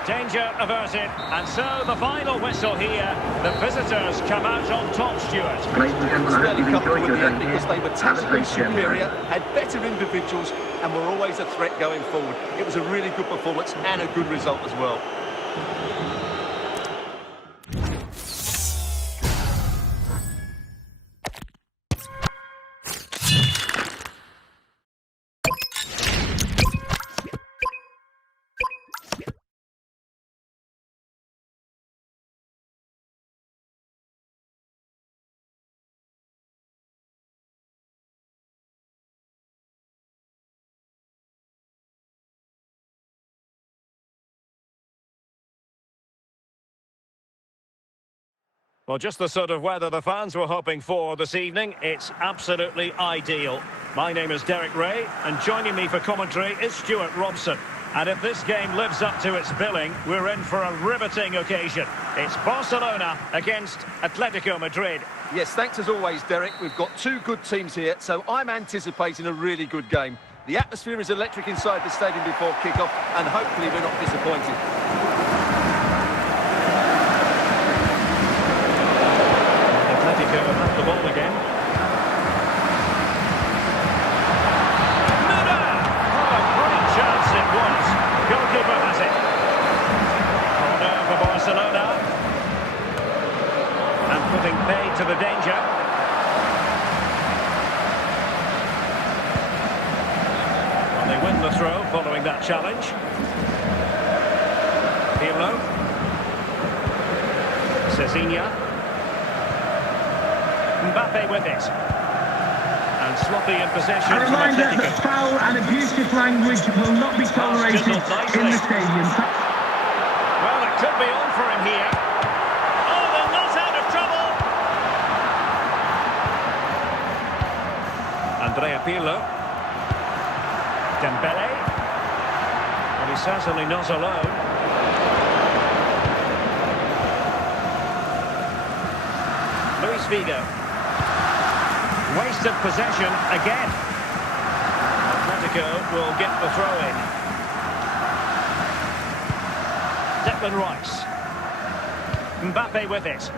Danger averted, and so the final whistle here. The visitors come out on top, Stuart. Ladies and gentlemen, I hope you've enjoyed your day because they were here. tactically superior, had better individuals, and were always a threat going forward. It was a really good performance and a good result as well. Well, just the sort of weather the fans were hoping for this evening. It's absolutely ideal. My name is Derek Ray, and joining me for commentary is Stuart Robson. And if this game lives up to its billing, we're in for a riveting occasion. It's Barcelona against Atletico Madrid. Yes, thanks as always, Derek. We've got two good teams here, so I'm anticipating a really good game. The atmosphere is electric inside the stadium before kick-off, and hopefully we're not disappointed. Atletico have the ball again. Müller! Oh, a great chance it was. Goalkeeper has it. Corner for Barcelona. And putting pay to the danger. And they win the throw following that challenge. Pirlo. Cezinha. Mbappe with it. And sloppy in possession. A reminder that foul and abusive language will not be tolerated in the stadium. Well, it could be on for him here. Oh, they're not out of trouble. Andrea Pirlo. Dembele. Well, he's certainly not alone. Luis Figo. Wasted possession again. Atletico will get the throw-in. Declan Rice. Mbappe with it.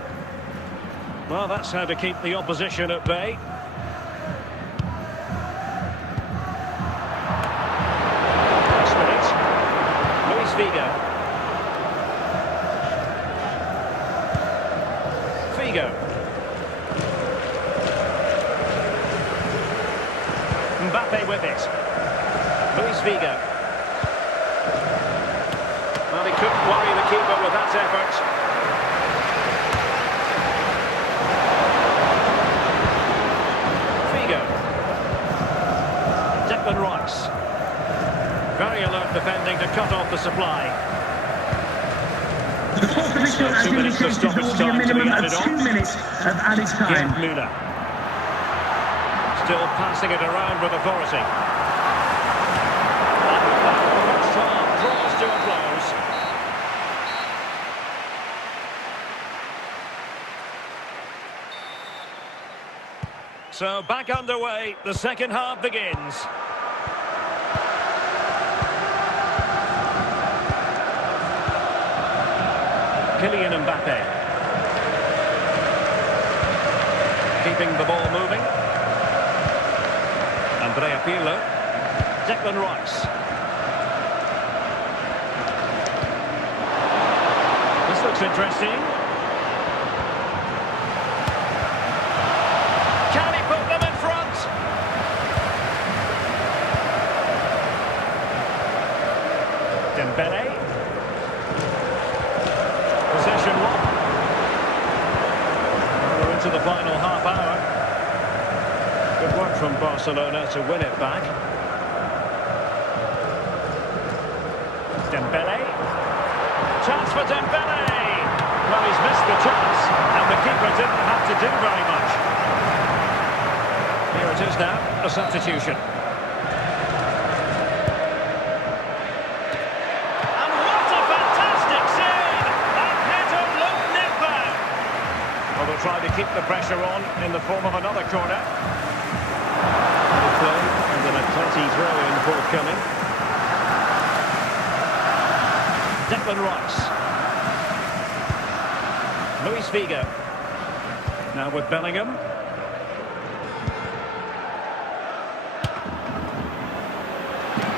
Well, that's how to keep the opposition at bay. Last minute. Luis Figo. Figo. Mbappe with it. Luis Figo. Well, he couldn't worry the keeper with that effort. Figo. Declan Rice. Very alert defending to cut off the supply. The fourth official has indicated there will be a minimum of 2 minutes of added time. Müller. Still passing it around with authority. First half draws to a close. So back underway, the second half begins. Kylian Mbappe. Keeping the ball moving. Andrea Pirlo. Declan Rice. This looks interesting. Can he put them in front? Dembele. Possession one. We're into the final half hour. Good work from Barcelona to win it back. Dembele. Chance for Dembele. Well, he's missed the chance, and the keeper didn't have to do very much. Here it is now, a substitution. And what a fantastic save! That header looked never. Well, they'll try to keep the pressure on in the form of another corner. Good play, and then a touchy throw-in forthcoming. Declan Rice. Luis Figo. Now with Bellingham.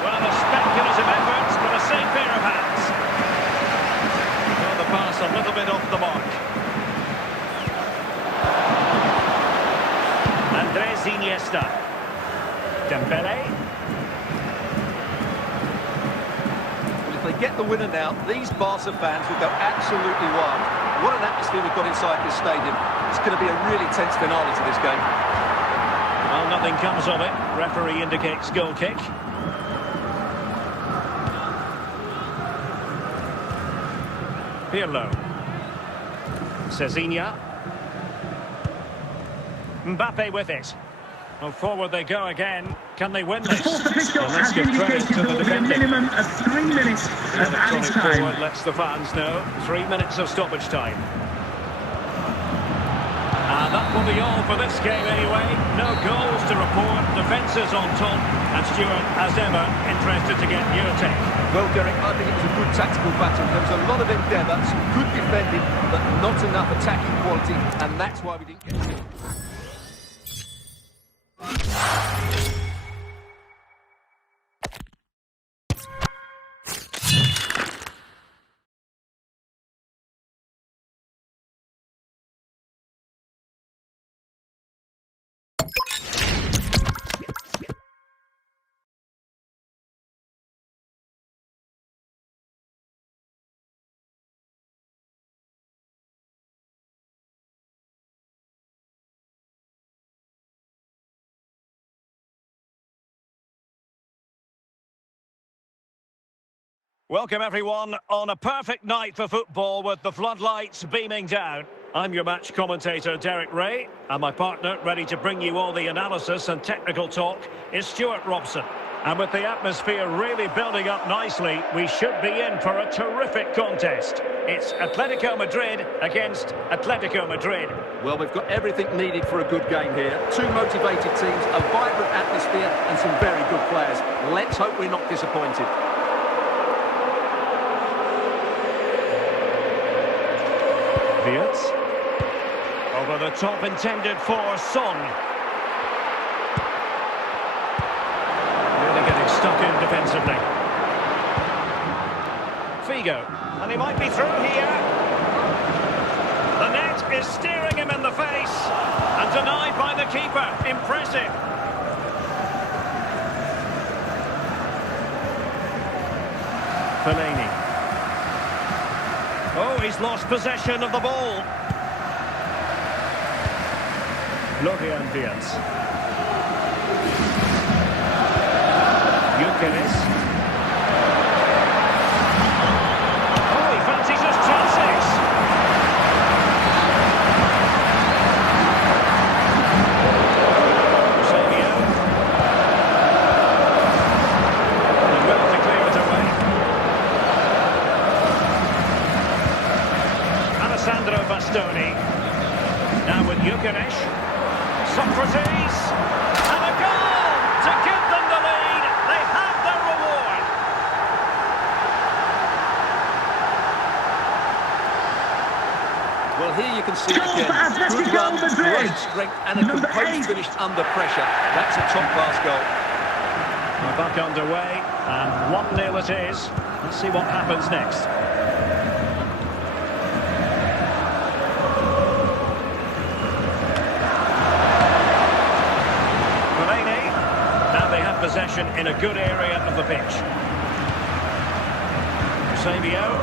Well, a speculative effort, but a safe pair of hands. Well, the pass a little bit off the mark. Andres Iniesta. Dembele. If they get the winner now, these Barca fans will go absolutely wild. What an atmosphere we've got inside this stadium. It's going to be a really tense finale to this game. Well, nothing comes of it. Referee indicates goal kick. Pirlo. Cezinha. Mbappe with it. Well, forward they go again. Can they win The this? fourth official Well, has let's give credit indicated to there the will be a defending. minimum of 3 minutes of added Electronic time. forward lets the fans know. 3 minutes of stoppage time. And that will be all for this game anyway. No goals to report. Defence is on top. And Stuart, as ever, interested to get your take. Well, Derek, I think it was a good tactical battle. There was a lot of endeavour, some good defending, but not enough attacking quality, and that's why we didn't get it. Welcome everyone on a perfect night for football with the floodlights beaming down. I'm your match commentator Derek Ray, and my partner ready to bring you all the analysis and technical talk is Stuart Robson. And with the atmosphere really building up nicely, we should be in for a terrific contest. It's Atletico Madrid against Atletico Madrid. Well, we've got everything needed for a good game here. Two motivated teams, a vibrant atmosphere, and some very good players. Let's hope we're not disappointed. Over the top intended for Son. Really getting stuck in defensively. Figo. And he might be through here. The net is staring him in the face. And denied by the keeper. Impressive. Fellaini. Oh, he's lost possession of the ball. Florian Wirtz. Gyökeres. Oh, he fancies his chances. Eusebio. And well to clear it away. Alessandro Bastoni. Now with Gyökeres. Socrates, and a goal to give them the lead. They have their reward. Well, here you can see it Goal for again. Good Atletico run, Madrid. great strength, and a Number composed 8. finish under pressure. That's a top-class goal. We're back underway, and 1-0 it is. Let's see what happens next. Now they have possession in a good area of the pitch. Sabio.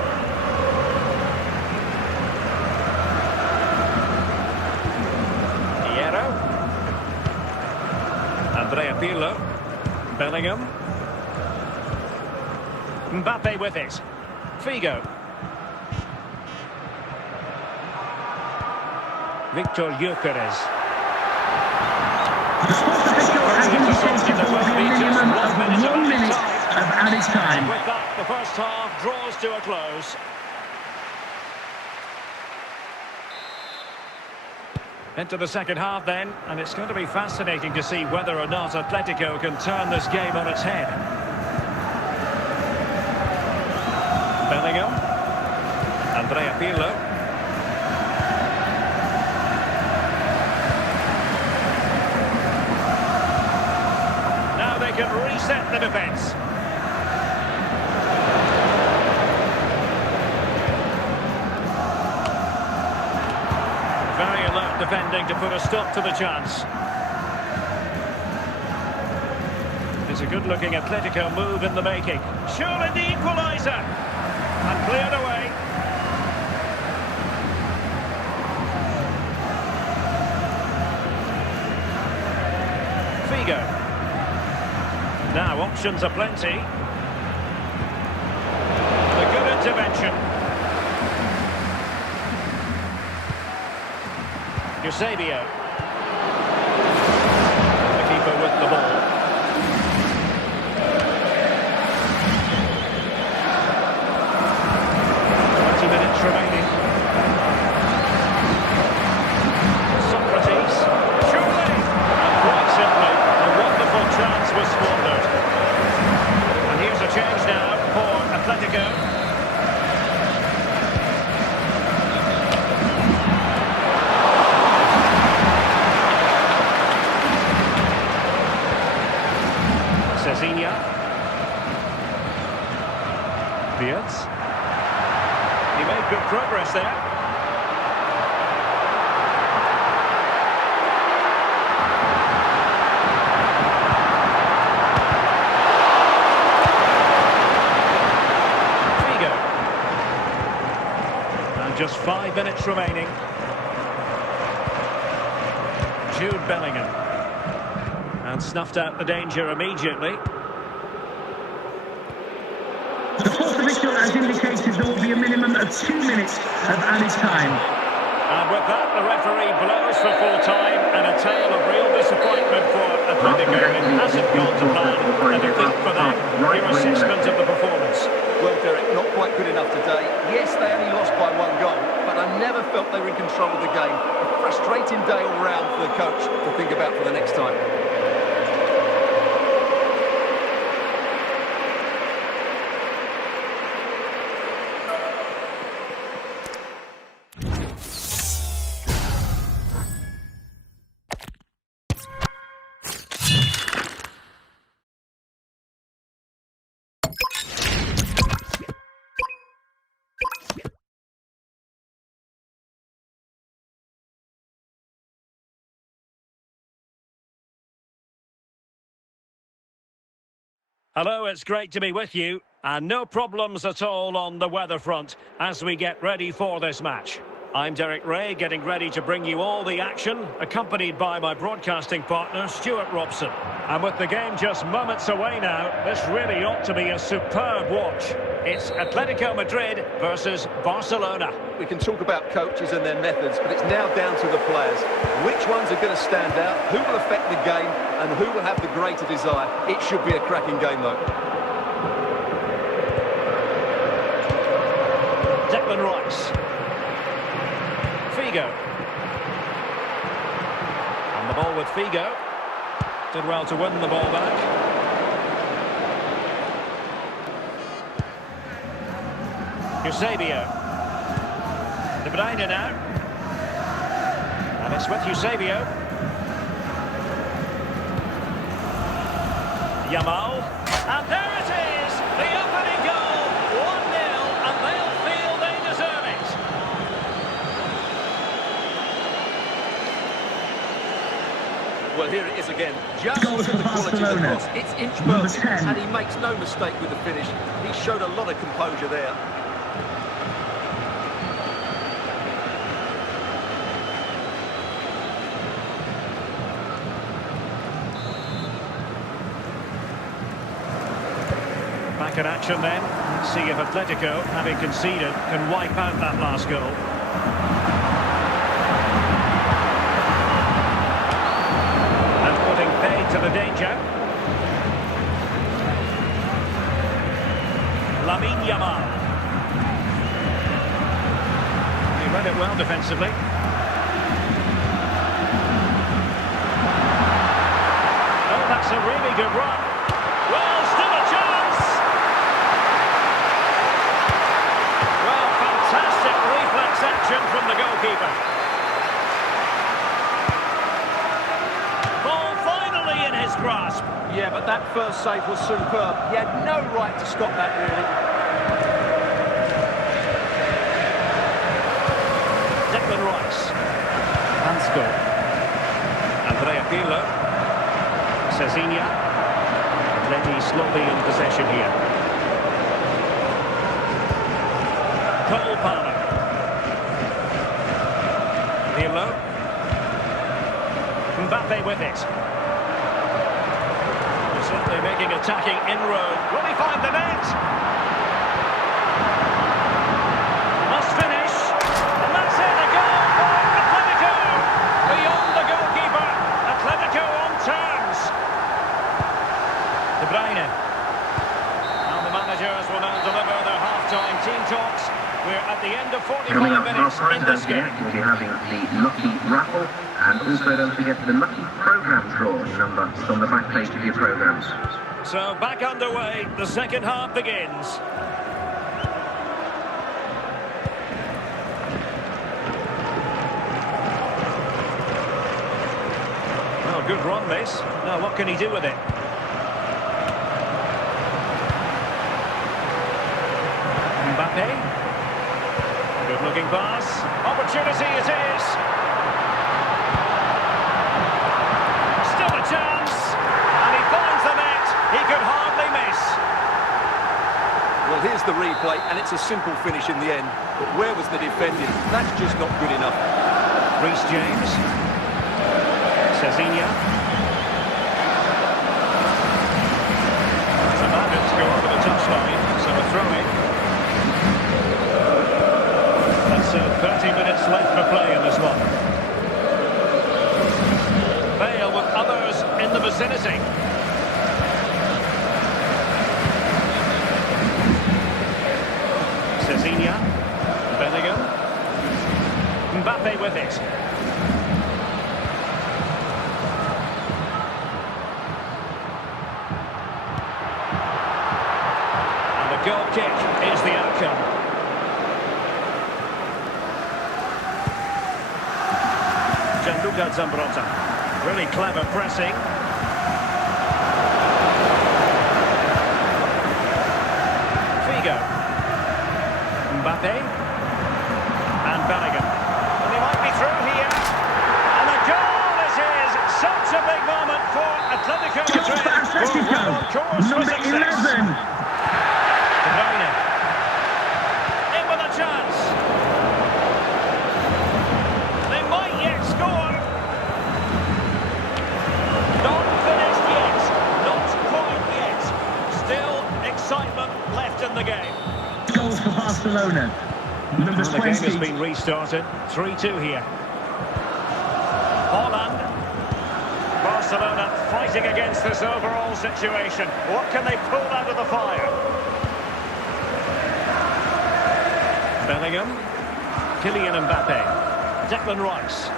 Andrea Pirlo. Bellingham. Mbappe with it. Figo. Victor Gyökeres. The sports official has indicated there will be a minimum of 1 minute of added time. With that, the first half draws to a close. Into the second half then, and it's going to be fascinating to see whether or not Atletico can turn this game on its head. Bellingham. Andrea Pirlo. Now they can reset the defence. Very alert defending to put a stop to the chance. It's a good-looking Atletico move in the making. Surely the equaliser! And cleared away. Figo. Now options are plenty. A good intervention. Eusebio. The keeper with the ball. Minutes remaining. Socrates, surely, and quite simply, a wonderful chance was squandered. And here's a change now for Atletico. Cezinha. Beards. He made good progress there. Figo. And just 5 minutes remaining. Jude Bellingham. And snuffed out the danger immediately. The fourth official has indicated there will be a minimum of 2 minutes of added time. And with that, the referee blows for full time, and a tale of real disappointment for Atletico. It hasn't gone to plan, and I think for them, your assessment of the performance. Well, Derek, not quite good enough today. Yes, they only lost by 1 goal, but I never felt they were in control of the game. A frustrating day all round for the coach to think about for the next time. Hello, it's great to be with you, and no problems at all on the weather front as we get ready for this match. I'm Derek Ray, getting ready to bring you all the action, accompanied by my broadcasting partner, Stuart Robson. And with the game just moments away now, this really ought to be a superb watch. It's Atletico Madrid versus Barcelona. We can talk about coaches and their methods, but it's now down to the players. Which ones are going to stand out, who will affect the game, and who will have the greater desire? It should be a cracking game, though. Declan Rice. Figo. And the ball with Figo. Did well to win the ball back. Eusebio. De Bruyne now. And it's with Eusebio. Yamal. And there it is! The opening goal! 1-0, and they'll feel they deserve it. Well, here it is again. Just Goal with for the quality of the Barcelona. cross. It's inch Number perfect, 10. and he makes no mistake with the finish. He showed a lot of composure there. Back in action then. See if Atletico, having conceded, can wipe out that last goal. And putting paid to the danger. Lamine Yamal. He read it well defensively. Oh, that's a really good run. Well, still a chance. Well, fantastic reflex action from the goalkeeper. Ball finally in his grasp. Yeah, but that first save was superb. He had no right to stop that, really. Declan Rice. Hansco. Andrea Pirlo. Cezinha. Atleti slowly in possession here. Cole Palmer. Pirlo. Mbappe with it. Certainly making attacking inroad. Will he find the net? Must finish. And that's it, a goal for Atletico. Beyond the goalkeeper. Atletico on terms. De Bruyne. And the managers will now deliver their half-time team talks. We're at the end of 45 Coming up minutes half-time, in don't this forget, game. we'll be having the Lucky Raffle, and also don't forget the Lucky Programme draw number on the back page of your programmes. So back underway, the second half begins. Well, good run this. Now what can he do with it? Mbappe. Good looking pass. Opportunity it is. Still a chance. And he finds the net. He could hardly miss. Well, here's the replay, and it's a simple finish in the end. But where was the defending? That's just not good enough. Reece James. Cezinha. It's a bandit to go over the touchline, so a throw-in. That's 30 minutes left for play in this one. Bale with others in the vicinity. Cezinha. Bellingham. Mbappe with it. And the goal kick is the outcome. Gianluca Zambrotta. Really clever pressing. Figo. Mbappe. And Bellingham. And he might be through here. And the goal is his. Such a big moment for Atletico Goal for Madrid. We're well on Atletico. course for Number success. 11. De Bruyne. In with a chance. They might yet score. Not finished yet. Not quite yet. Still excitement left in the game. Goals for Barcelona. Number The game has 20. been restarted. 3-2 here. Holland. Barcelona fighting against this overall situation. What can they pull out of the fire? Bellingham. Kylian Mbappe. Declan Rice.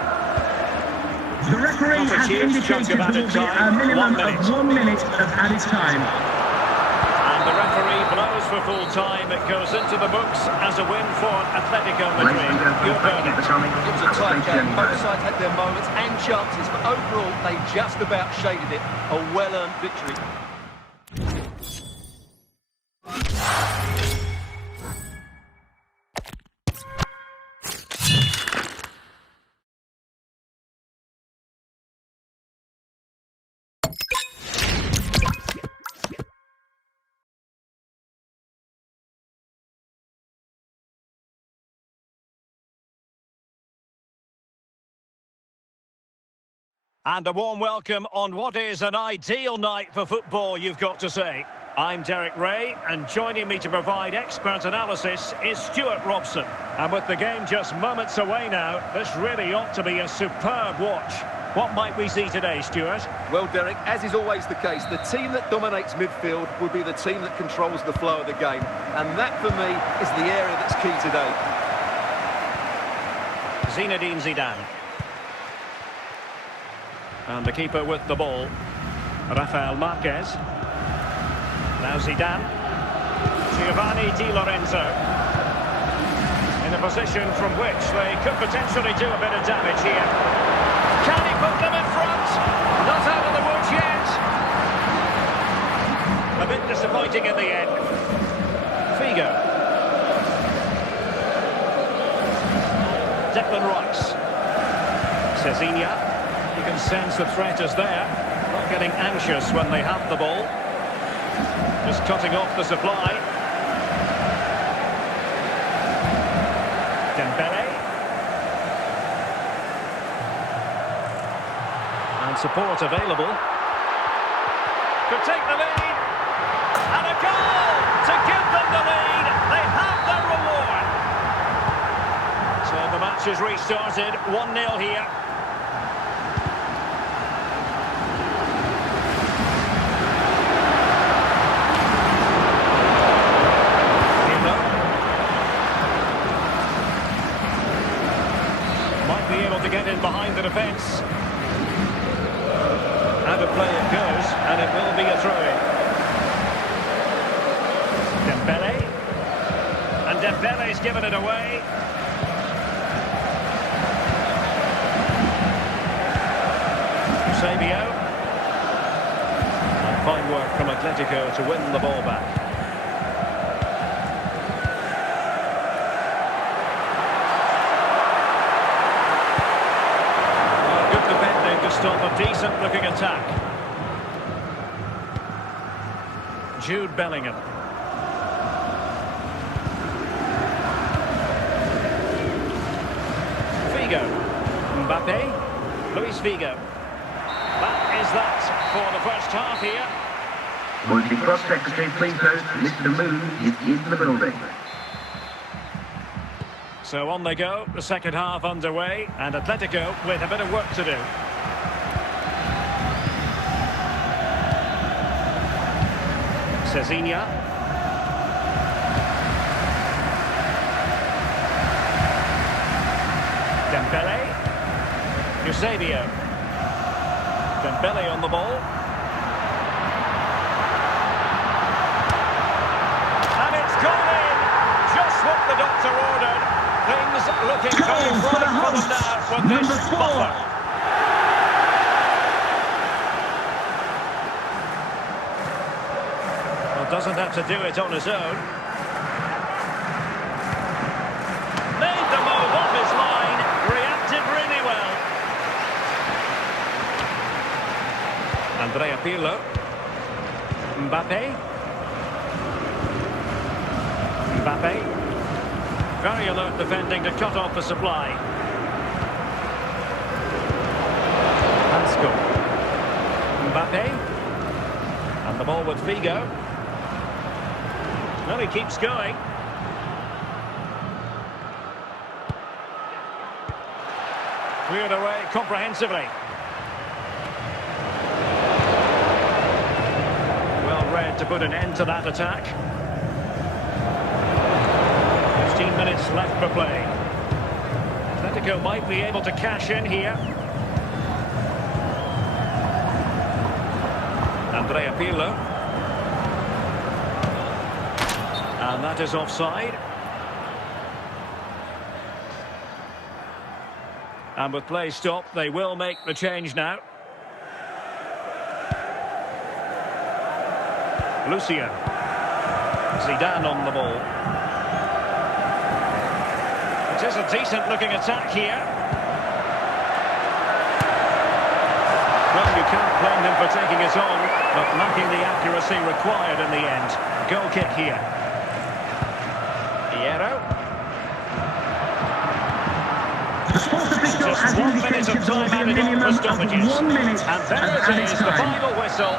The referee Not a has huge indicated chunk of there will added be a time. minimum 1 minute. of 1 minute of added time. And the referee blows for full time. It goes into the books as a win for Atletico Madrid. Your verdict. It was a tight game. Both sides had their moments and chances, but overall they just about shaded it. A well-earned victory. And a warm welcome on what is an ideal night for football, you've got to say. I'm Derek Ray, and joining me to provide expert analysis is Stuart Robson. And with the game just moments away now, this really ought to be a superb watch. What might we see today, Stuart? Well, Derek, as is always the case, the team that dominates midfield will be the team that controls the flow of the game. And that, for me, is the area that's key today. Zinedine Zidane. And the keeper with the ball, Rafael Marquez. Now Zidane. Giovanni Di Lorenzo. In a position from which they could potentially do a bit of damage here. Can he put them in front? Not out of the woods yet. A bit disappointing in the end. Figo. Declan Rice. Cezinha. You can sense the threat is there. Not getting anxious when they have the ball. Just cutting off the supply. Dembele. And support available. Could take the lead. And a goal to give them the lead. They have their reward. So the match is restarted. 1-0 here. Might be able to get in behind the defence. Out of play it goes, and it will be a throw-in. Dembele. And Dembele's given it away. Eusebio. And fine work from Atletico to win the ball back. Good defending to stop a decent-looking attack. Jude Bellingham. Figo. Mbappe. Luis Figo. That is that for the first half here. Would the cross secretary please note Mr. Moon is in the building. So on they go, the second half underway, and Atletico with a bit of work to do. Cezinha. Dembele. Eusebio. Dembele on the ball. And it's gone in! Just what the doctor ordered. Things looking very Goal bright for the for them hosts. now with Number this 4. buffer. Well, doesn't have to do it on his own. Made the move off his line. Reacted really well. Andrea Pirlo. Mbappe. Mbappe. Very alert defending to cut off the supply. Hansco. Mbappe. And the ball with Figo. Well, he keeps going. Cleared away comprehensively. Well read to put an end to that attack. 15 minutes left for play. Atletico might be able to cash in here. Andrea Pirlo. And that is offside. And with play stopped, they will make the change now. Lucia. Zidane on the ball. It is a decent-looking attack here. Well, you can't blame him for taking it on, but lacking the accuracy required in the end. Goal kick here. Hierro. Just 1 minute of time added on for stoppages. And there it is, the final whistle.